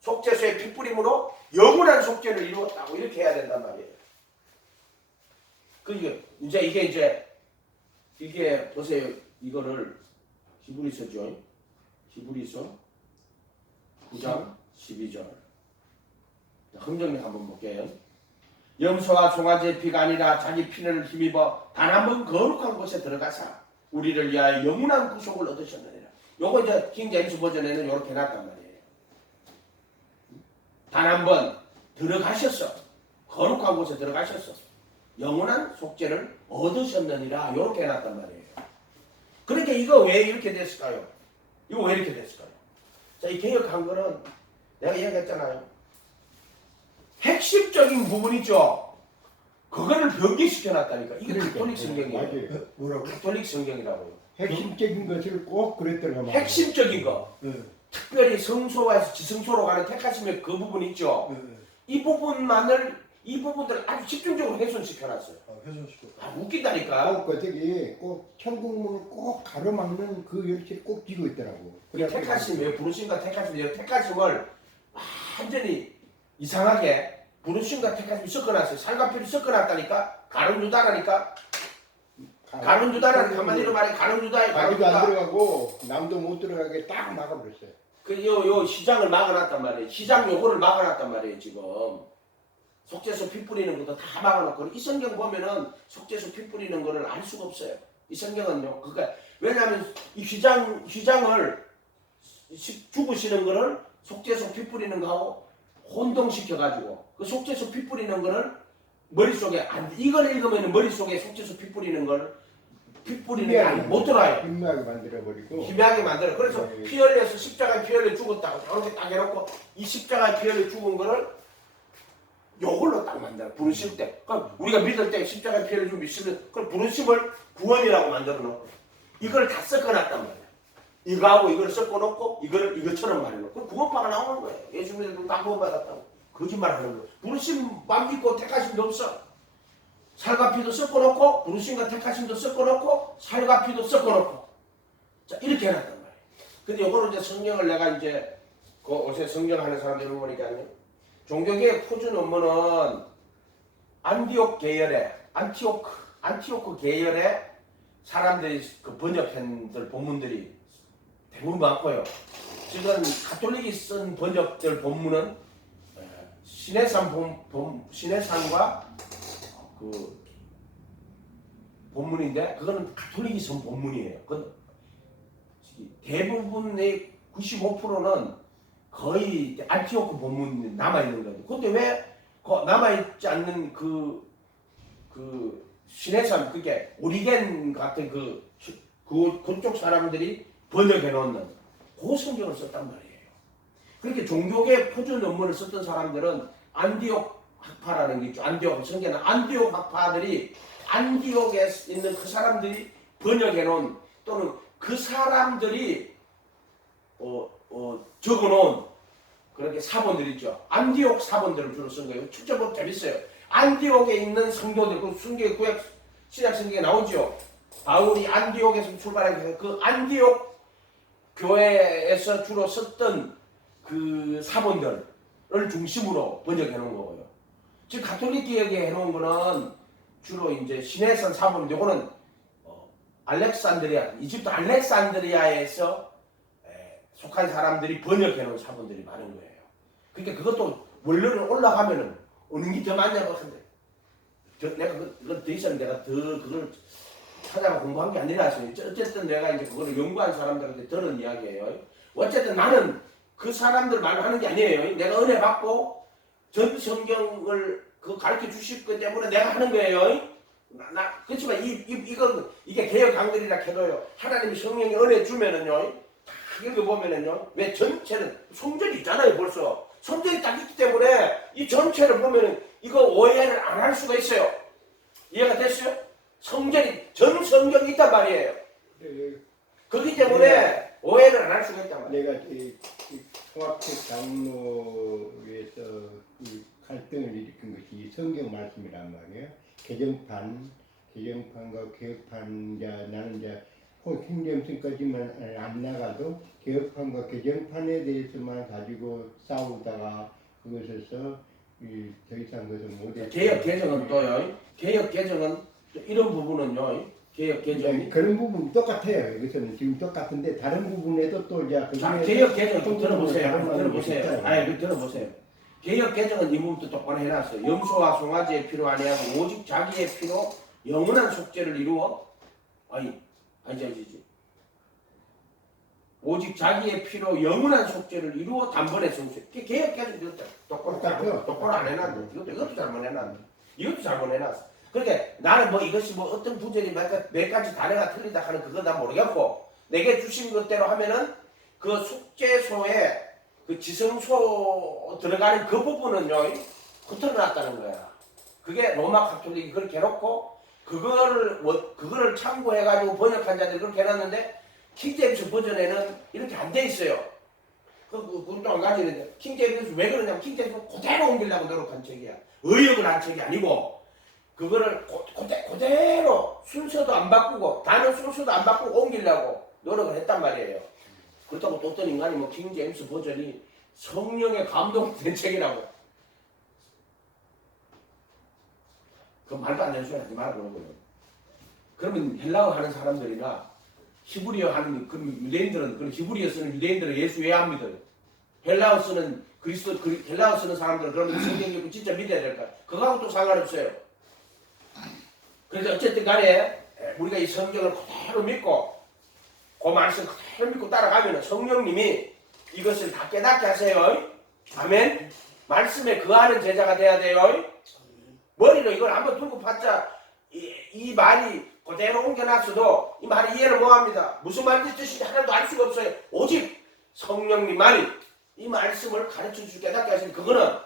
속죄소의 피 뿌림으로 영원한 속죄를 이루었다고 이렇게 해야 된단 말이에요. 그러니까 이게 보세요. 이거를 히브리서죠. 히브리서 9장 12절. 흥정리 한번 볼게요. 염소와 송아지의 피가 아니라 자기 피를 힘입어 단 한 번 거룩한 곳에 들어가사 우리를 위하여 영원한 구속을 얻으셨느니라. 요거 이제 킹 제임스 버전에는 이렇게 해놨단 말이에요. 단 한 번 들어가셨어. 거룩한 곳에 들어가셨어. 영원한 속죄를 얻으셨느니라. 이렇게 해놨단 말이에요. 그러니까 이거 왜 이렇게 됐을까요? 이거 왜 이렇게 됐을까요? 자, 이 개혁한 거는 내가 이야기했잖아요. 핵심적인 부분이죠. 그거를 변개시켜놨다니까. 이게 가톨릭 성경이에요. 뭐라고? 가톨릭 성경이라고요. 핵심적인 것을 꼭 그랬더라고요. 핵심적인 거. 네. 특별히 성소와 지성소로 가는 택하심의 그 부분 있죠. 네. 이 부분들을 아주 집중적으로 훼손시켜놨어요. 회전시켜. 웃긴다니까. 꼭 꼭 천국문을 꼭 가로막는 그 열쇠를 꼭 쥐고 있더라고. 이 택하심이에요. 부르심과 택하심이에요. 택하심을 완전히 이상하게 부르심과 택하심이 섞어놨어요. 살과 피를 섞어놨다니까. 가룟유다라니까. 가룟유다라는 한마디로 말해 가룟유다예요. 자기도 안 가룟유다. 들어가고 남도 못 들어가게 딱 막아버렸어요. 요 시장을 막아놨단 말이에요. 시장 요거를 막아놨단 말이에요. 지금 속죄소 피 뿌리는 것도 다 막아놓고 이 성경 보면은 속죄소 피 뿌리는 거를 알 수가 없어요. 이 성경은요. 그러니까 왜냐하면 이 휘장을 죽으시는 거를 속죄소 피 뿌리는 거하고 혼동시켜 가지고 그 속죄소 피 뿌리는 거를 머릿속에 이걸 읽으면 머릿속에 속죄소 피 뿌리는 걸 피 뿌리는 게 못 들어와요. 희미하게 만들어버리고 희미하게 만들어. 그래서 네. 피 흘려서 십자가에 피 흘려 죽었다고 저렇게 딱 해놓고 이 십자가에 피 흘려 죽은 거를 요걸로 딱 만들어. 부르실 때. 그러니까 우리가 믿을 때 십자가에 피 흘려 죽은 믿으면 그걸 부르심을 구원이라고 만들어 놓고 이걸 다 섞어놨단 말이야. 이거하고 이걸 섞어놓고 이걸 이것처럼 말해놓고 그럼 구원파가 나오는 거예요. 예수 믿어도 다 구원받았다고. 거짓말 하는 거예요. 부르심만 믿고 택하심도 없어. 살과 피도 섞어놓고 부르심과 택하심도 섞어놓고 살과 피도 섞어놓고 자 이렇게 해놨단 말이에요. 근데 요거는 이제 성경을 내가 이제 그 요새 성경 하는 사람들이 보니까요. 종교개혁 표준 원문은 안티오크 계열의 사람들이 그 번역한 본문들이 대부분 많고요. 지금 가톨릭이 쓴 번역들 본문은 신해산과 그 본문인데 그거는 가톨릭이 쓴 본문이에요. 그 대부분의 95%는 거의 안티오크 본문이 남아 있는 거죠. 근데 왜 남아 있지 않는 그 신해산 그게 오리겐 같은 그쪽 사람들이 번역해 놓는 그 성경을 썼단 말이에요. 그렇게 종교계 표준 논문을 썼던 사람들은 안디옥 학파라는 게 있죠. 안디옥 성경은 안디옥 학파들이 안디옥에 있는 그 사람들이 번역해 놓은 또는 그 사람들이 적어 놓은 그렇게 사본들 있죠. 안디옥 사본들을 주로 쓴 거예요. 출처보면 재밌어요. 안디옥에 있는 성도들, 그 순교 구약 신약 성경에 나오죠. 바울이 안디옥에서 출발해서 그 안디옥 교회에서 주로 썼던 그 사본들을 중심으로 번역해 놓은 거고요. 지금 가톨릭 기역에 해놓은 거는 주로 이제 신해산 사본인데, 이거는 알렉산드리아, 이집트 알렉산드리아에서 속한 사람들이 번역해 놓은 사본들이 많은 거예요. 그러니까 그것도 원료를 올라가면은 어느 게 더 많냐고 하는데, 내가 그걸 더 이상 내가 더 그걸 찾아가 공부한 게 아니라서 어쨌든 내가 이제 그거를 연구한 사람들한테 들은 이야기예요. 어쨌든 나는 그 사람들 말을 하는 게 아니에요. 내가 은혜 받고 전 성경을 가르쳐 주실 것 때문에 내가 하는 거예요. 그렇지만 이게 개혁 강들이라 해도요. 하나님이 성령의 은혜 주면은요. 다 읽어보면은요. 왜 전체는 성전이 있잖아요. 벌써 성전이 딱 있기 때문에 이 전체를 보면은 이거 오해를 안 할 수가 있어요. 이해가 됐어요? 성전이 전 성경이 있단 말이에요. 그렇기 때문에 오해를 안 할 수가 있단 말이에요. 내가 통합적 장로에서 갈등을 일으킨 것이 성경 말씀이란 말이에요. 개정판과 개혁판, 나는 이제 킹제임스까지만 안 나가도 개혁판과 개정판에 대해서만 가지고 싸우다가 그것에서 더 이상 그것을 못해. 개혁 개정은 또요. 개혁 개정은 이런 부분은요. 개혁 개정이 그런 부분 똑같아요. 여기서는 지금 똑같은데 다른 부분에도 또 이제 자, 개혁 개정 좀 들어보세요. 들어보세요. 들어보세요. 개혁 개정은 이 부분도 똑바로 해놨어요. 염소와 송아지의 피로 아니하고 오직 자기의 피로 영원한 속죄를 이루어 아니지. 오직 자기의 피로 영원한 속죄를 이루어 단번에 성수. 개혁 개정 똑바로 안 해놨는데 이것도 잘못 해놨는데 이것도 잘못 해놨어. 그러니까 나는 뭐 이것이 뭐 어떤 부절이 몇 가지 단어가 틀리다 하는 그건 다 모르겠고 내게 주신 것대로 하면은 그 속죄소에 그 지성소 들어가는 그 부분은요 붙어놨다는 거야. 그게 로마 가톨릭이 그렇게 해놓고 그거를 참고해가지고 번역한 자들이 그렇게 해놨는데 킹제임스 버전에는 이렇게 안 돼 있어요. 그건 또 안 가지는데 킹제임스 왜 그러냐면 킹제임스 그대로 옮기려고 노력한 책이야. 의역을 한 책이 아니고 그거를 그대로 순서도 안 바꾸고 단어 순서도 안 바꾸고 옮기려고 노력을 했단 말이에요. 그렇다고 또 어떤 인간이 뭐 킹제임스 버전이 성령의 감동된 책이라고 그 말도 안 되는 소리 하지 말라고 그러는 거예요. 그러면 헬라어 하는 사람들이나 히브리어 하는 그 유대인들은 그 히브리어 쓰는 유대인들은 예수 왜 안 믿어요? 헬라어 쓰는 헬라어 쓰는 사람들은 그러면 성경 읽고 진짜 믿어야 될까요? 그거하고 또 상관없어요. 그래서 어쨌든 간에 우리가 이 성경을 그대로 믿고 그 말씀 그대로 믿고 따라가면 성령님이 이것을 다 깨닫게 하세요. 아멘. 말씀에 거하는 제자가 돼야 돼요. 머리로 이걸 한번 두고 봤자 이 말이 그대로 옮겨놨어도 이 말이 이해를 못합니다. 무슨 말인지 뜻인지 하나도 알 수가 없어요. 오직 성령님만이 이 말씀을 가르쳐 주시고 깨닫게 하시는 그거는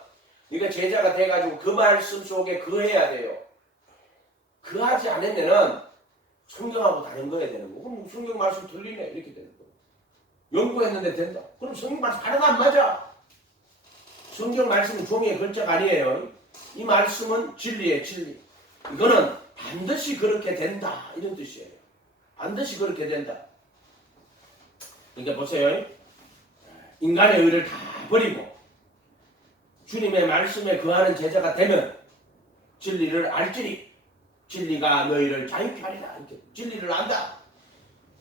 네가 제자가 돼가지고 그 말씀 속에 거해야 돼요. 그하지 않으면은 성경하고 다른 거야 되는 거. 그럼 성경 말씀 틀리네 이렇게 되는 거. 연구했는데 된다. 그럼 성경 말씀 하나도 안 맞아. 성경 말씀은 종이의 글자가 아니에요. 이 말씀은 진리예요, 진리. 이거는 반드시 그렇게 된다 이런 뜻이에요. 반드시 그렇게 된다. 그러니까 보세요. 인간의 의를 다 버리고 주님의 말씀에 거하는 제자가 되면 진리를 알지니 진리가 너희를 자유케 하리라. 이렇게 진리를 안다.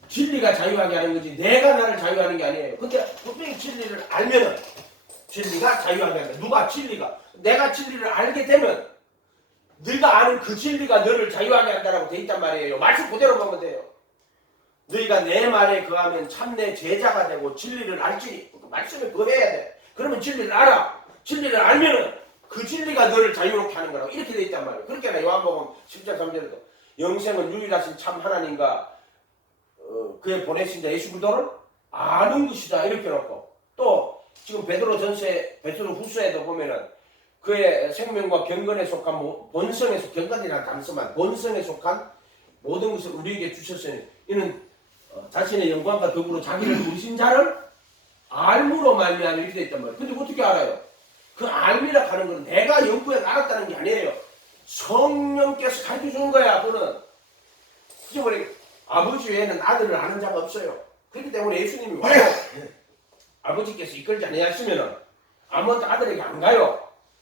진리가 자유하게 하는 거지 내가 나를 자유하는 게 아니에요. 근데 분명히 진리를 알면은 진리가 자유하게 한다. 누가 진리가? 내가 진리를 알게 되면 네가 아는 그 진리가 너를 자유하게 한다라고 돼 있단 말이에요. 말씀 그대로 보면 돼요. 너희가 내 말에 거하면 참내 제자가 되고 진리를 알지니 말씀에 거해야 돼. 그러면 진리를 알아. 진리를 알면은 그 진리가 너를 자유롭게 하는 거라고 이렇게 돼 있단 말이에요. 그렇게 나 요한복음 10장 3절에도 영생은 유일하신 참 하나님과 그의 보내신 자 예수 그리스도를 아는 것이다 이렇게 놓고 또 지금 베드로 후서에도 보면은 그의 생명과 경건에 속한 본성에 속한 경건이라는 단서만 본성에 속한 모든 것을 우리에게 주셨으니 이는 자신의 영광과 더불어 자기를 부르신 자를 알므로 말미암아 이렇게 되어 있단 말이에요. 근데 어떻게 알아요? 그 알미라 하는 건 내가 연구해서 알았다는 게 아니에요. 성령께서 가르쳐 주는 거야. 그거는 그죠? 아버지 외에는 아들을 아는 자가 없어요. 그렇기 때문에 예수님이 와요. 아버지께서 이끌지 아니하시면은 아무것도 아들에게 안 가요.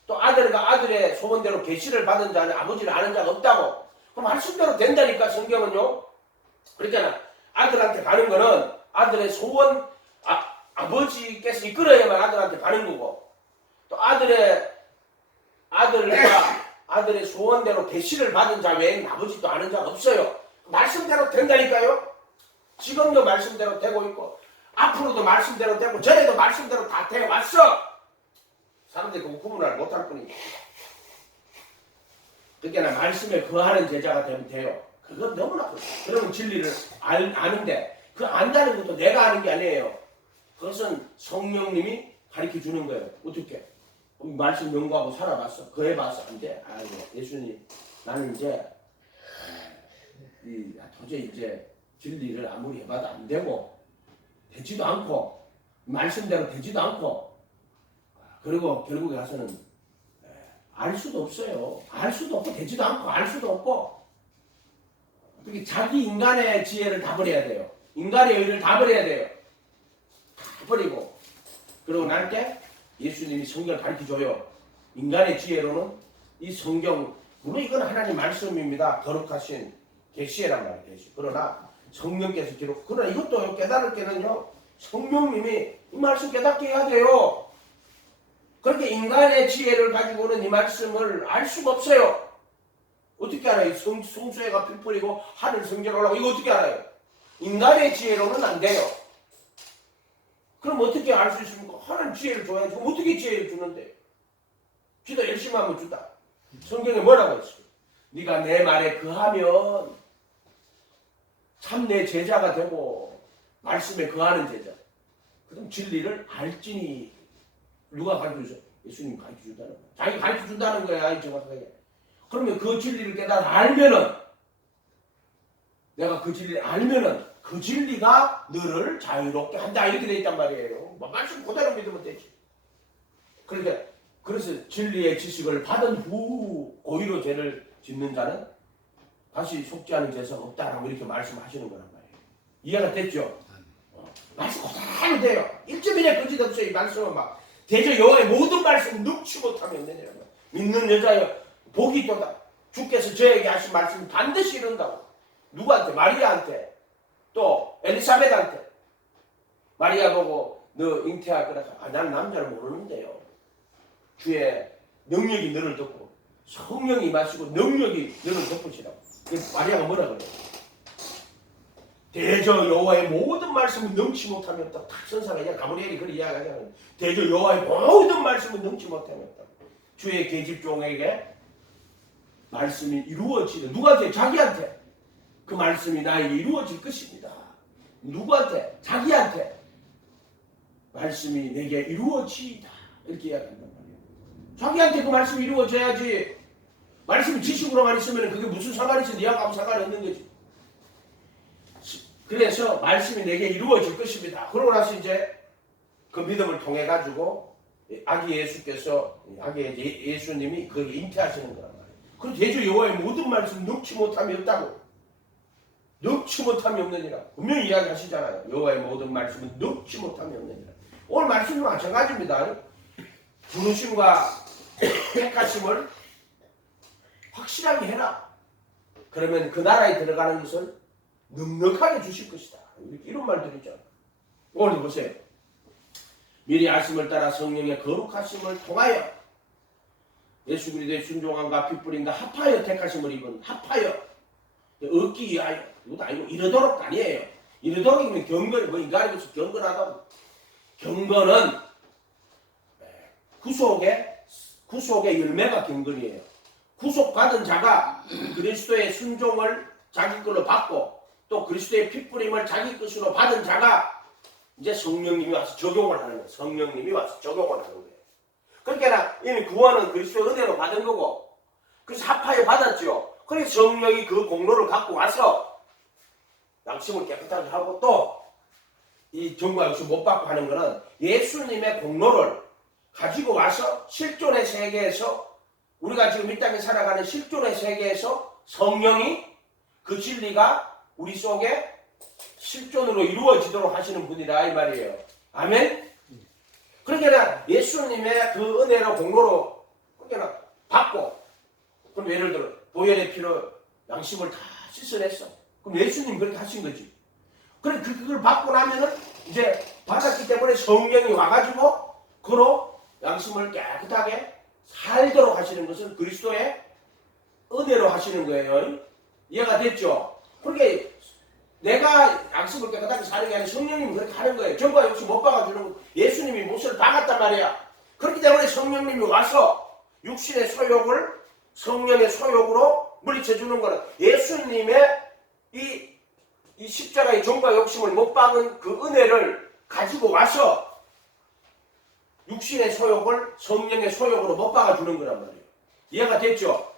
또 아들의 소원대로 계시를 받은 자는 아버지를 아는 자가 없다고. 그럼 말씀대로 된다니까 성경은요. 그러니까 아들한테 가는 거는 아들의 소원 아버지께서 이끌어야만 아들한테 가는 거고 또 아들의 소원대로 계시를 받은 자 외에는 아버지도 아는 자가 없어요. 말씀대로 된다니까요. 지금도 말씀대로 되고 있고 앞으로도 말씀대로 되고 전에도 말씀대로 다 돼 왔어. 사람들이 그 구분을 못할 뿐이지. 그러니까 말씀에 거하는 제자가 되면 돼요. 그건 너무나 그렇죠. 그러면 진리를 아는데 그 안다는 것도 내가 아는 게 아니에요. 그것은 성령님이 가르쳐 주는 거예요. 어떻게? 말씀 연구하고 살아봤어. 거해봤어. 안 돼. 아이고 예수님 나는 이제 도저히 이제 진리를 아무리 해봐도 안 되고 되지도 않고 말씀대로 되지도 않고 그리고 결국에 가서는 알 수도 없어요. 알 수도 없고 되지도 않고 알 수도 없고 어떻게 자기 인간의 지혜를 다 버려야 돼요. 인간의 의를 다 버려야 돼요. 다 버리고 그러고 날 때 예수님이 성경을 가르쳐줘요. 인간의 지혜로는 이 성경 물론 이건 하나님 말씀입니다. 거룩하신 계시란 말이에요. 계시. 그러나 성령께서 기록 그러나 이것도 깨달을 때는요. 성령님이 이 말씀 깨닫게 해야 돼요. 그렇게 인간의 지혜를 가지고는 이 말씀을 알 수가 없어요. 어떻게 알아요? 성수해가 풀뿌리고 하늘 성전 올라오고 이거 어떻게 알아요? 인간의 지혜로는 안 돼요. 그럼 어떻게 알 수 있습니까? 하나님 지혜를 줘야지. 그럼 어떻게 지혜를 주는데? 기도 열심히 하면 준다. 성경에 뭐라고 했어요? 네가 내 말에 거하면 참 내 제자가 되고 말씀에 거하는 제자. 그럼 진리를 알지니 누가 가르쳐줘? 예수님이 가르쳐준다는 거야. 자기 가르쳐준다는 거야. 정확하게. 그러면 그 진리를 깨달아 알면은 내가 그 진리를 알면은 그 진리가 너를 자유롭게 한다 이렇게 돼 있단 말이에요. 말씀 그대로 믿으면 되지. 그러니까 그래서 진리의 지식을 받은 후 고의로 죄를 짓는 자는 다시 속지 않은 죄가 없다라고 이렇게 말씀하시는 거란 말이에요. 이해가 됐죠? 말씀 그대로 돼요. 1.1에 거짓 없어요. 이 말씀은 막 대저 여호와의 모든 말씀 넣지 못하면 되냐는 거예요. 믿는 여자여 복이 있도다. 주께서 저에게 하신 말씀 반드시 이룬다고. 누구한테? 마리아한테. 또 엘리사벳한테 마리아 보고 너 잉태할 거라. 난 남자를 모르는데요. 주의 능력이 너를 덮고 성령이 임하시고 능력이 너를 덮으시라고. 마리아가 뭐라 그래요? 대저 여호와의 모든 말씀은 능치 못하면 없다. 탁 선사가 그냥 가브리엘이 그렇게 이야기하잖아요. 대저 여호와의 모든 말씀은 능치 못하면 없다. 주의 계집종에게 말씀이 이루어지는 누구한테? 자기한테. 그 말씀이 나에게 이루어질 것입니다. 누구한테? 자기한테. 말씀이 내게 이루어지다. 이렇게 이야기한단 말이에요. 자기한테 그 말씀이 이루어져야지. 말씀이 지식으로만 있으면 그게 무슨 상관이 있어? 네가 아무 상관이 없는 거지. 그래서 말씀이 내게 이루어질 것입니다. 그러고 나서 이제 그 믿음을 통해 가지고 아기 예수님이 거기에 잉태하시는 거란 말이에요. 그리고 대저 여호와의 모든 말씀 넣지 못함이 없다고. 넣지 못함이 없느니라. 분명히 이야기하시잖아요. 여호와의 모든 말씀은 넣지 못함이 없느니라. 오늘 말씀도 마찬가지입니다. 부르심과 택하심을 확실하게 해라. 그러면 그 나라에 들어가는 것을 넉넉하게 주실 것이다. 이런 말들이죠. 오늘도 보세요. 미리 아심을 따라 성령의 거룩하심을 통하여 예수 그리스도의 순종함과 핏불임과 합하여 택하심을 입은 합하여 얻기 위하여. 이것도 아니고 이르도록 아니에요. 이르도록이면 경건, 뭐 인간에게서 경건하다고. 경건은 구속의 열매가 경건이에요. 구속받은 자가 그리스도의 순종을 자기 걸로 받고 또 그리스도의 핏부림을 자기 것으로 받은 자가 이제 성령님이 와서 적용을 하는 거예요. 성령님이 와서 적용을 하는 거예요. 그러니까 이미 구원은 그리스도의 은혜로 받은 거고 그래서 합하여 받았죠. 그래서 성령이 그 공로를 갖고 와서 양심을 깨끗하게 하고 또 이 정과 역시 못 받고 하는 거는 예수님의 공로를 가지고 와서 실존의 세계에서 우리가 지금 이 땅에 살아가는 실존의 세계에서 성령이 그 진리가 우리 속에 실존으로 이루어지도록 하시는 분이라 이 말이에요. 아멘? 그러니까 예수님의 그 은혜로 공로로 그러니까 받고 그럼 예를 들어 보혈의 피로 양심을 다 씻어냈어. 그럼 예수님 그렇게 하신 거지. 그래 그걸 받고 나면은 이제 받았기 때문에 성령이 와가지고 그로 양심을 깨끗하게 살도록 하시는 것은 그리스도의 은혜로 하시는 거예요. 이해가 됐죠? 그러니까 내가 양심을 깨끗하게 사는 게 아니라 성령님이 그렇게 하는 거예요. 전과 역시 못 박아주는 거. 예수님이 못을 박았단 말이야. 그렇기 때문에 성령님이 와서 육신의 소욕을 성령의 소욕으로 물리쳐주는 거는 예수님의 이 십자가의 종과 욕심을 못 박은 그 은혜를 가지고 와서 육신의 소욕을 성령의 소욕으로 못 박아주는 거란 말이에요. 이해가 됐죠?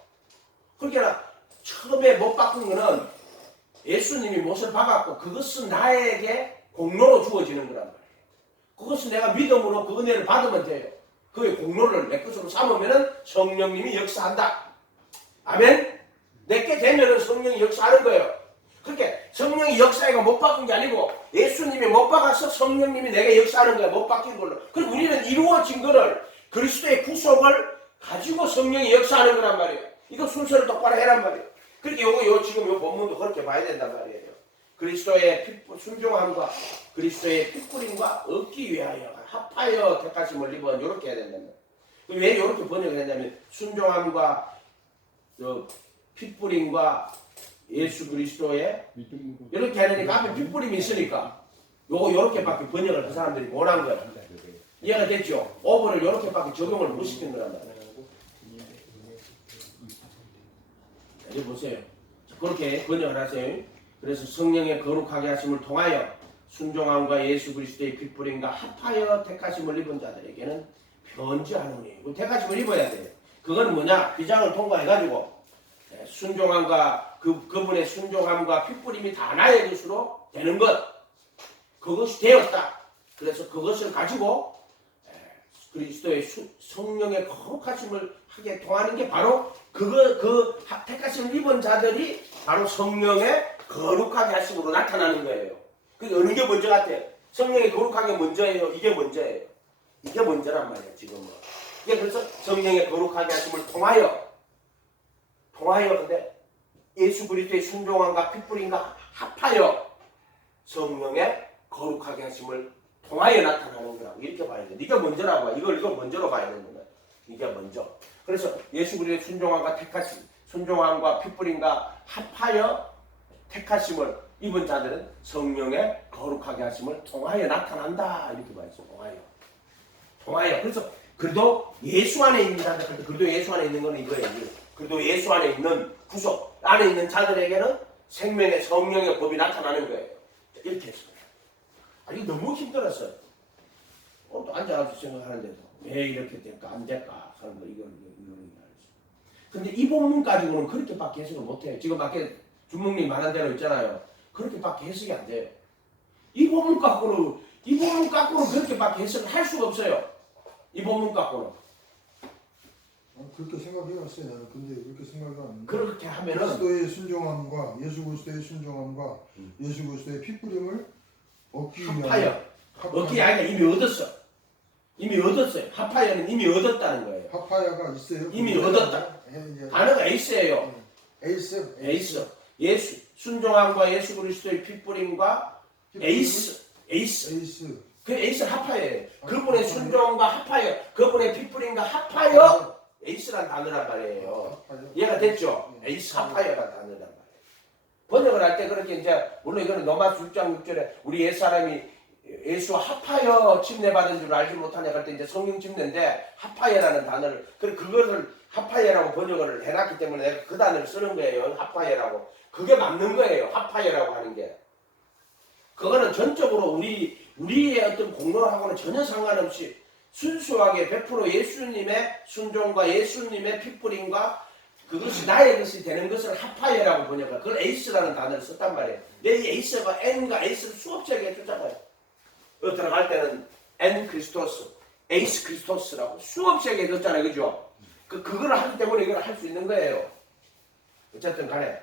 그러니까 처음에 못 박은 거는 예수님이 못을 박았고 그것은 나에게 공로로 주어지는 거란 말이에요. 그것은 내가 믿음으로 그 은혜를 받으면 돼요. 그의 공로를 내 것으로 삼으면 성령님이 역사한다. 아멘? 내게 되면 성령이 역사하는 거예요. 그렇게 성령이 역사가 못 바꾼 게 아니고 예수님이 못 박아서 성령님이 내게 역사하는 거야. 못 바뀐 걸로. 그리고 우리는 이루어진 거를 그리스도의 구속을 가지고 성령이 역사하는 거란 말이에요. 이거 순서를 똑바로 해란 말이에요. 그렇게 지금 요 본문도 그렇게 봐야 된단 말이에요. 그리스도의 순종함과 그리스도의 핏부림과 얻기 위하여 합하여 택하심을 입은 이렇게 해야 된단 말이에요. 왜 이렇게 번역을 했냐면 순종함과 핏부림과 예수 그리스도의 이렇게 하니까 앞에 핏부림이 있으니까 요렇게밖에 번역을 그 사람들이 못한 거예요. 이해가 됐죠? 오버를 요렇게밖에 적용을 못 시킨 거란 말이에요. 여기 보세요. 그렇게 번역을 하세요. 그래서 성령의 거룩하게 하심을 통하여 순종함과 예수 그리스도의 핏부림과 합하여 택하심을 입은 자들에게는 편지하노니. 택하심을 입어야 돼요. 그거는 뭐냐? 비장을 통과해가지고 순종함과 그분의 순종함과 핏부림이 다 나의 것으로 되는 것. 그것이 되었다. 그래서 그것을 가지고 그리스도의 성령의 거룩하심을 하게 통하는 게 바로 그 택하심을 입은 자들이 바로 성령의 거룩하게 하심으로 나타나는 거예요. 그게 어느 게 먼저 같아요? 성령의 거룩하게 먼저예요? 이게 먼저예요? 이게 먼저란 말이에요, 지금은. 이게 그래서 성령의 거룩하게 하심을 통하여 근데 예수 그리스도의 순종함과 핏부림과 합하여 성령의 거룩하게 하심을 통하여 나타나는 거라고 이렇게 봐야 돼. 이게 먼저라고. 이걸 먼저로 봐야 되는 거야. 이게 먼저. 그래서 예수 그리스도의 순종함과 택하심, 순종함과 핏불임과 합하여 택하심을 입은 자들은 성령의 거룩하게 하심을 통하여 나타난다. 이렇게 봐야죠. 통하여. 그래서 그래도 예수 안에 있는 자들, 그래도 예수 안에 있는 건 이거예요. 그래도 예수 안에 있는 구속 안에 있는 자들에게는 생명의 성령의 법이 나타나는 거예요. 이렇게 했습니다. 이게 너무 힘들었어요. 또 앉아가지고 생각하는데도 왜 이렇게 될까 안 될까 하는 거 이걸 알았어요. 근데 이 본문 가지고는 그렇게밖에 해석을 못해요. 지금 밖에 주목님 말한 대로 있잖아요. 그렇게밖에 해석이 안 돼요. 이 본문 갖고는 그렇게밖에 해석을 할 수가 없어요. 이 본문 갖고는. 그렇게 생각해왔어요. 나는 근데 그렇게 생각이 안 나는데. 그렇게 하면은 그리스도의 순종함과 예수 그리스도의 순종함과 예수 그리스도의 피뿌림을 얻기 위한 합하여. 얻기 아니라 이미 얻었어. 이미 얻었어요. 합하여는 이미 얻었다는 거예요. 합하여가 있어요. 이미 얻었다. 단어가 에이스예요. 에이스. 예수 순종함과 예수 그리스도의 핏뿌림과 에이스. 그 에이스는 합하여예요. 그분의 순종과 합하여, 그분의 핏뿌림과 합하여 에이스란 단어란 말이에요. 이해가 됐죠? 에이스 합하여란 단어란 말이에요. 번역을 할 때 그렇게 이제 물론 이거는 로마서 6장 6절에 우리 옛사람이 예수와 합하여 침례받은 줄 알지 못하냐 할 때 이제 성령 침례인데 합하여라는 단어를 그것을 합하여라고 번역을 해놨기 때문에 내가 그 단어를 쓰는 거예요. 합하여라고. 그게 맞는 거예요. 합하여라고 하는 게. 그거는 전적으로 우리의 어떤 공로하고는 전혀 상관없이 순수하게 100% 예수님의 순종과 예수님의 핏뿌림과 그것이 나의 것이 되는 것을 합하여라고 번역을. 그걸 에이스라는 단어를 썼단 말이에요. 이 에이스가 N과 에이스를 수업적으로 해주잖아요. 들어갈 때는 N 크리스토스, 에이스 크리스토스라고 수업적으로 해줬잖아요. 그죠? 그거를 하기 때문에 이걸 할 수 있는 거예요. 어쨌든 간에.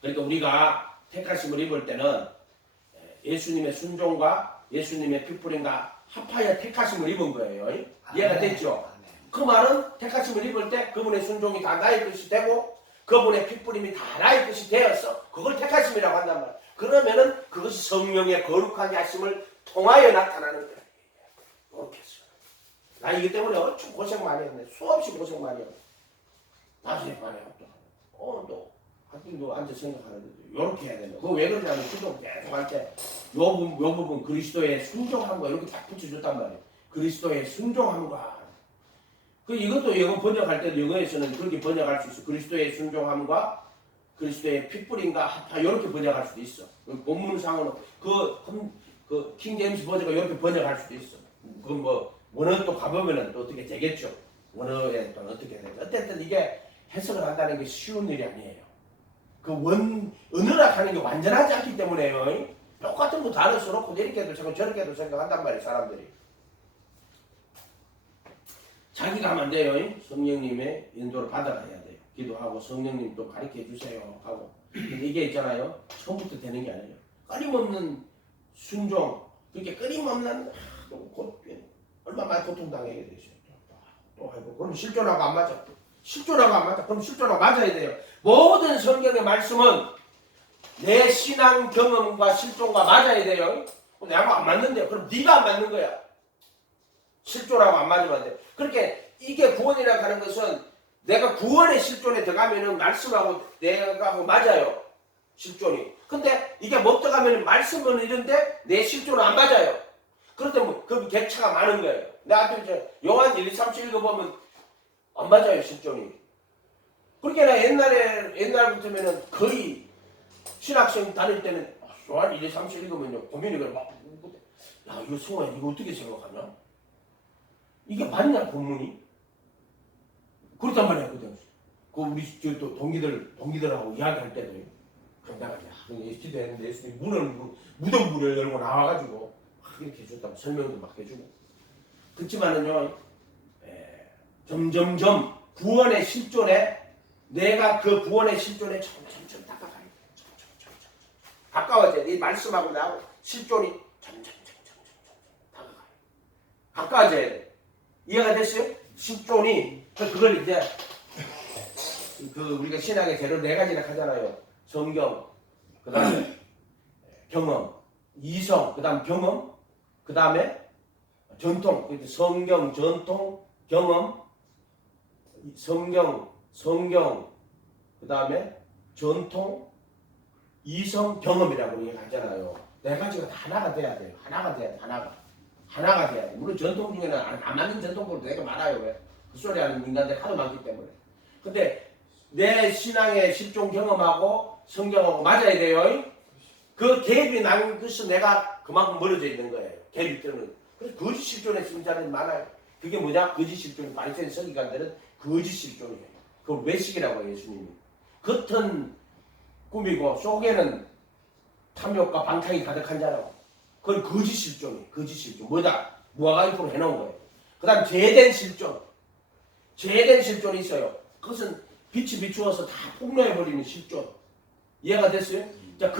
그러니까 우리가 택하심을 입을 때는 예수님의 순종과 예수님의 핏뿌림과 합하여 택하심을 입은 거예요. 이해가 됐죠? 그 말은 택하심을 입을 때 그분의 순종이 다 나의 것이 되고 그분의 핏뿌림이 다 나의 것이 되어서 그걸 택하심이라고 한단 말이에요. 그러면은 그것이 성령의 거룩하게 하심을 통하여 나타나는 거예요. 이렇게 했어요. 나 이기 때문에 엄청 고생 많이 했네. 수없이 고생 많이 했네. 나중에 많이 했다. 또 하여튼 앉아 생각하는데 이렇게 해야 된다. 그거 왜 그러냐면 기도 계속 할 때 요 부분 그리스도의 순종함과 이렇게 딱 붙여줬단 말이에요. 그리스도의 순종함과 이것도 영어 번역할 때도 영어에서는 그렇게 번역할 수 있어. 그리스도의 순종함과 그리스도의 핏뿌림과 합하 이렇게 번역할 수도 있어. 본문상으로는 그 킹제임스 버전가 이렇게 번역할 수도 있어. 그건 뭐 원어 또 가보면은 또 어떻게 되겠죠. 원어에 또 어떻게 되죠. 어쨌든 이게 해석을 한다는 게 쉬운 일이 아니에요. 언어라 하는 게 완전하지 않기 때문에요. 똑같은 거 단어 써놓고 이렇게도 생각 저렇게도 생각한단 말이에요. 사람들이. 자기가 하면 안 돼요. 성령님의 인도를 받아가야 돼요. 기도하고 성령님 또 가르쳐 주세요 하고. 근데 이게 있잖아요. 처음부터 되는 게 아니에요. 끊임없는 순종. 그렇게 끊임없는 얼마 많이 고통당하게 되죠. 또 하고. 그럼 실존하고 안 맞아. 그럼 실존하고 맞아야 돼요. 모든 성경의 말씀은 내 신앙 경험과 실존과 맞아야 돼요. 내하고 안 맞는데요. 그럼 네가 안 맞는 거야. 실존하고 안 맞으면 안 돼. 그렇게 이게 구원이라고 하는 것은 내가 구원의 실존에 들어가면은 말씀하고 내가 하고 맞아요. 실존이. 근데 이게 못 들어가면은 말씀은 이런데 내 실존은 안 맞아요. 그럴 때 그 격차가 많은 거예요. 나한테 이제 요한 1, 2, 3, 4 읽어보면 안 맞아요, 실존이. 그렇게 나 옛날부터면은 거의 신학생 다닐 때는 요한 1, 2, 3, 4 읽으면요. 고민이가 막, 야, 이거 성우야, 이거 어떻게 생각하냐? 이게 맞냐, 본문이? 그렇단 말이야, 그때. 우리 또 동기들하고 이야기할 때도. 그럼 내가, 기도했는데 예수님이 무덤 문을 열고 나와가지고, 이렇게 해줬다고 설명도 막 해주고. 그렇지만은요, 점점점 구원의 실존에, 내가 그 구원의 실존에 점점 다가가야 돼. 점점. 가까워져야 돼. 이 말씀하고 나하고 실존이 점점 다가가요. 가까워져야 돼. 이해가 됐어요? 실존이 그걸 이제 우리가 신앙의 재료 4가지나 하잖아요. 성경, 그 다음에 경험, 이성, 그 다음 경험, 그 다음에 전통, 성경, 전통, 경험, 성경, 그 다음에 전통, 이성, 경험이라고 얘기하잖아요. 네 가지가 다 하나가 돼야 돼요. 하나가 돼야 돼. 하나가 돼야 돼. 물론 전통 중에는 안 맞는 전통도 되게 많아요. 왜? 그 소리 하는 인간들이 하도 많기 때문에. 근데 내 신앙의 실종 경험하고 성경하고 맞아야 돼요. 그 갭이 난 것은 내가 그만큼 멀어져 있는 거예요. 갭이 뜨는. 그래서 거짓 실존의 신자들이 많아요. 그게 뭐냐? 거짓 실존, 바리새인 서기관들은 거짓 실존이에요. 그걸 외식이라고 해요, 예수님이. 겉은 꾸미고 속에는 탐욕과 방탕이 가득한 자라고. 그건 거짓 실존이에요. 거짓 실존. 뭐다? 무화과잎으로 해놓은 거예요. 그 다음 죄된 실존. 죄된 실존이 있어요. 그것은 빛이 비추어서 다 폭로해버리는 실존. 이해가 됐어요? 자,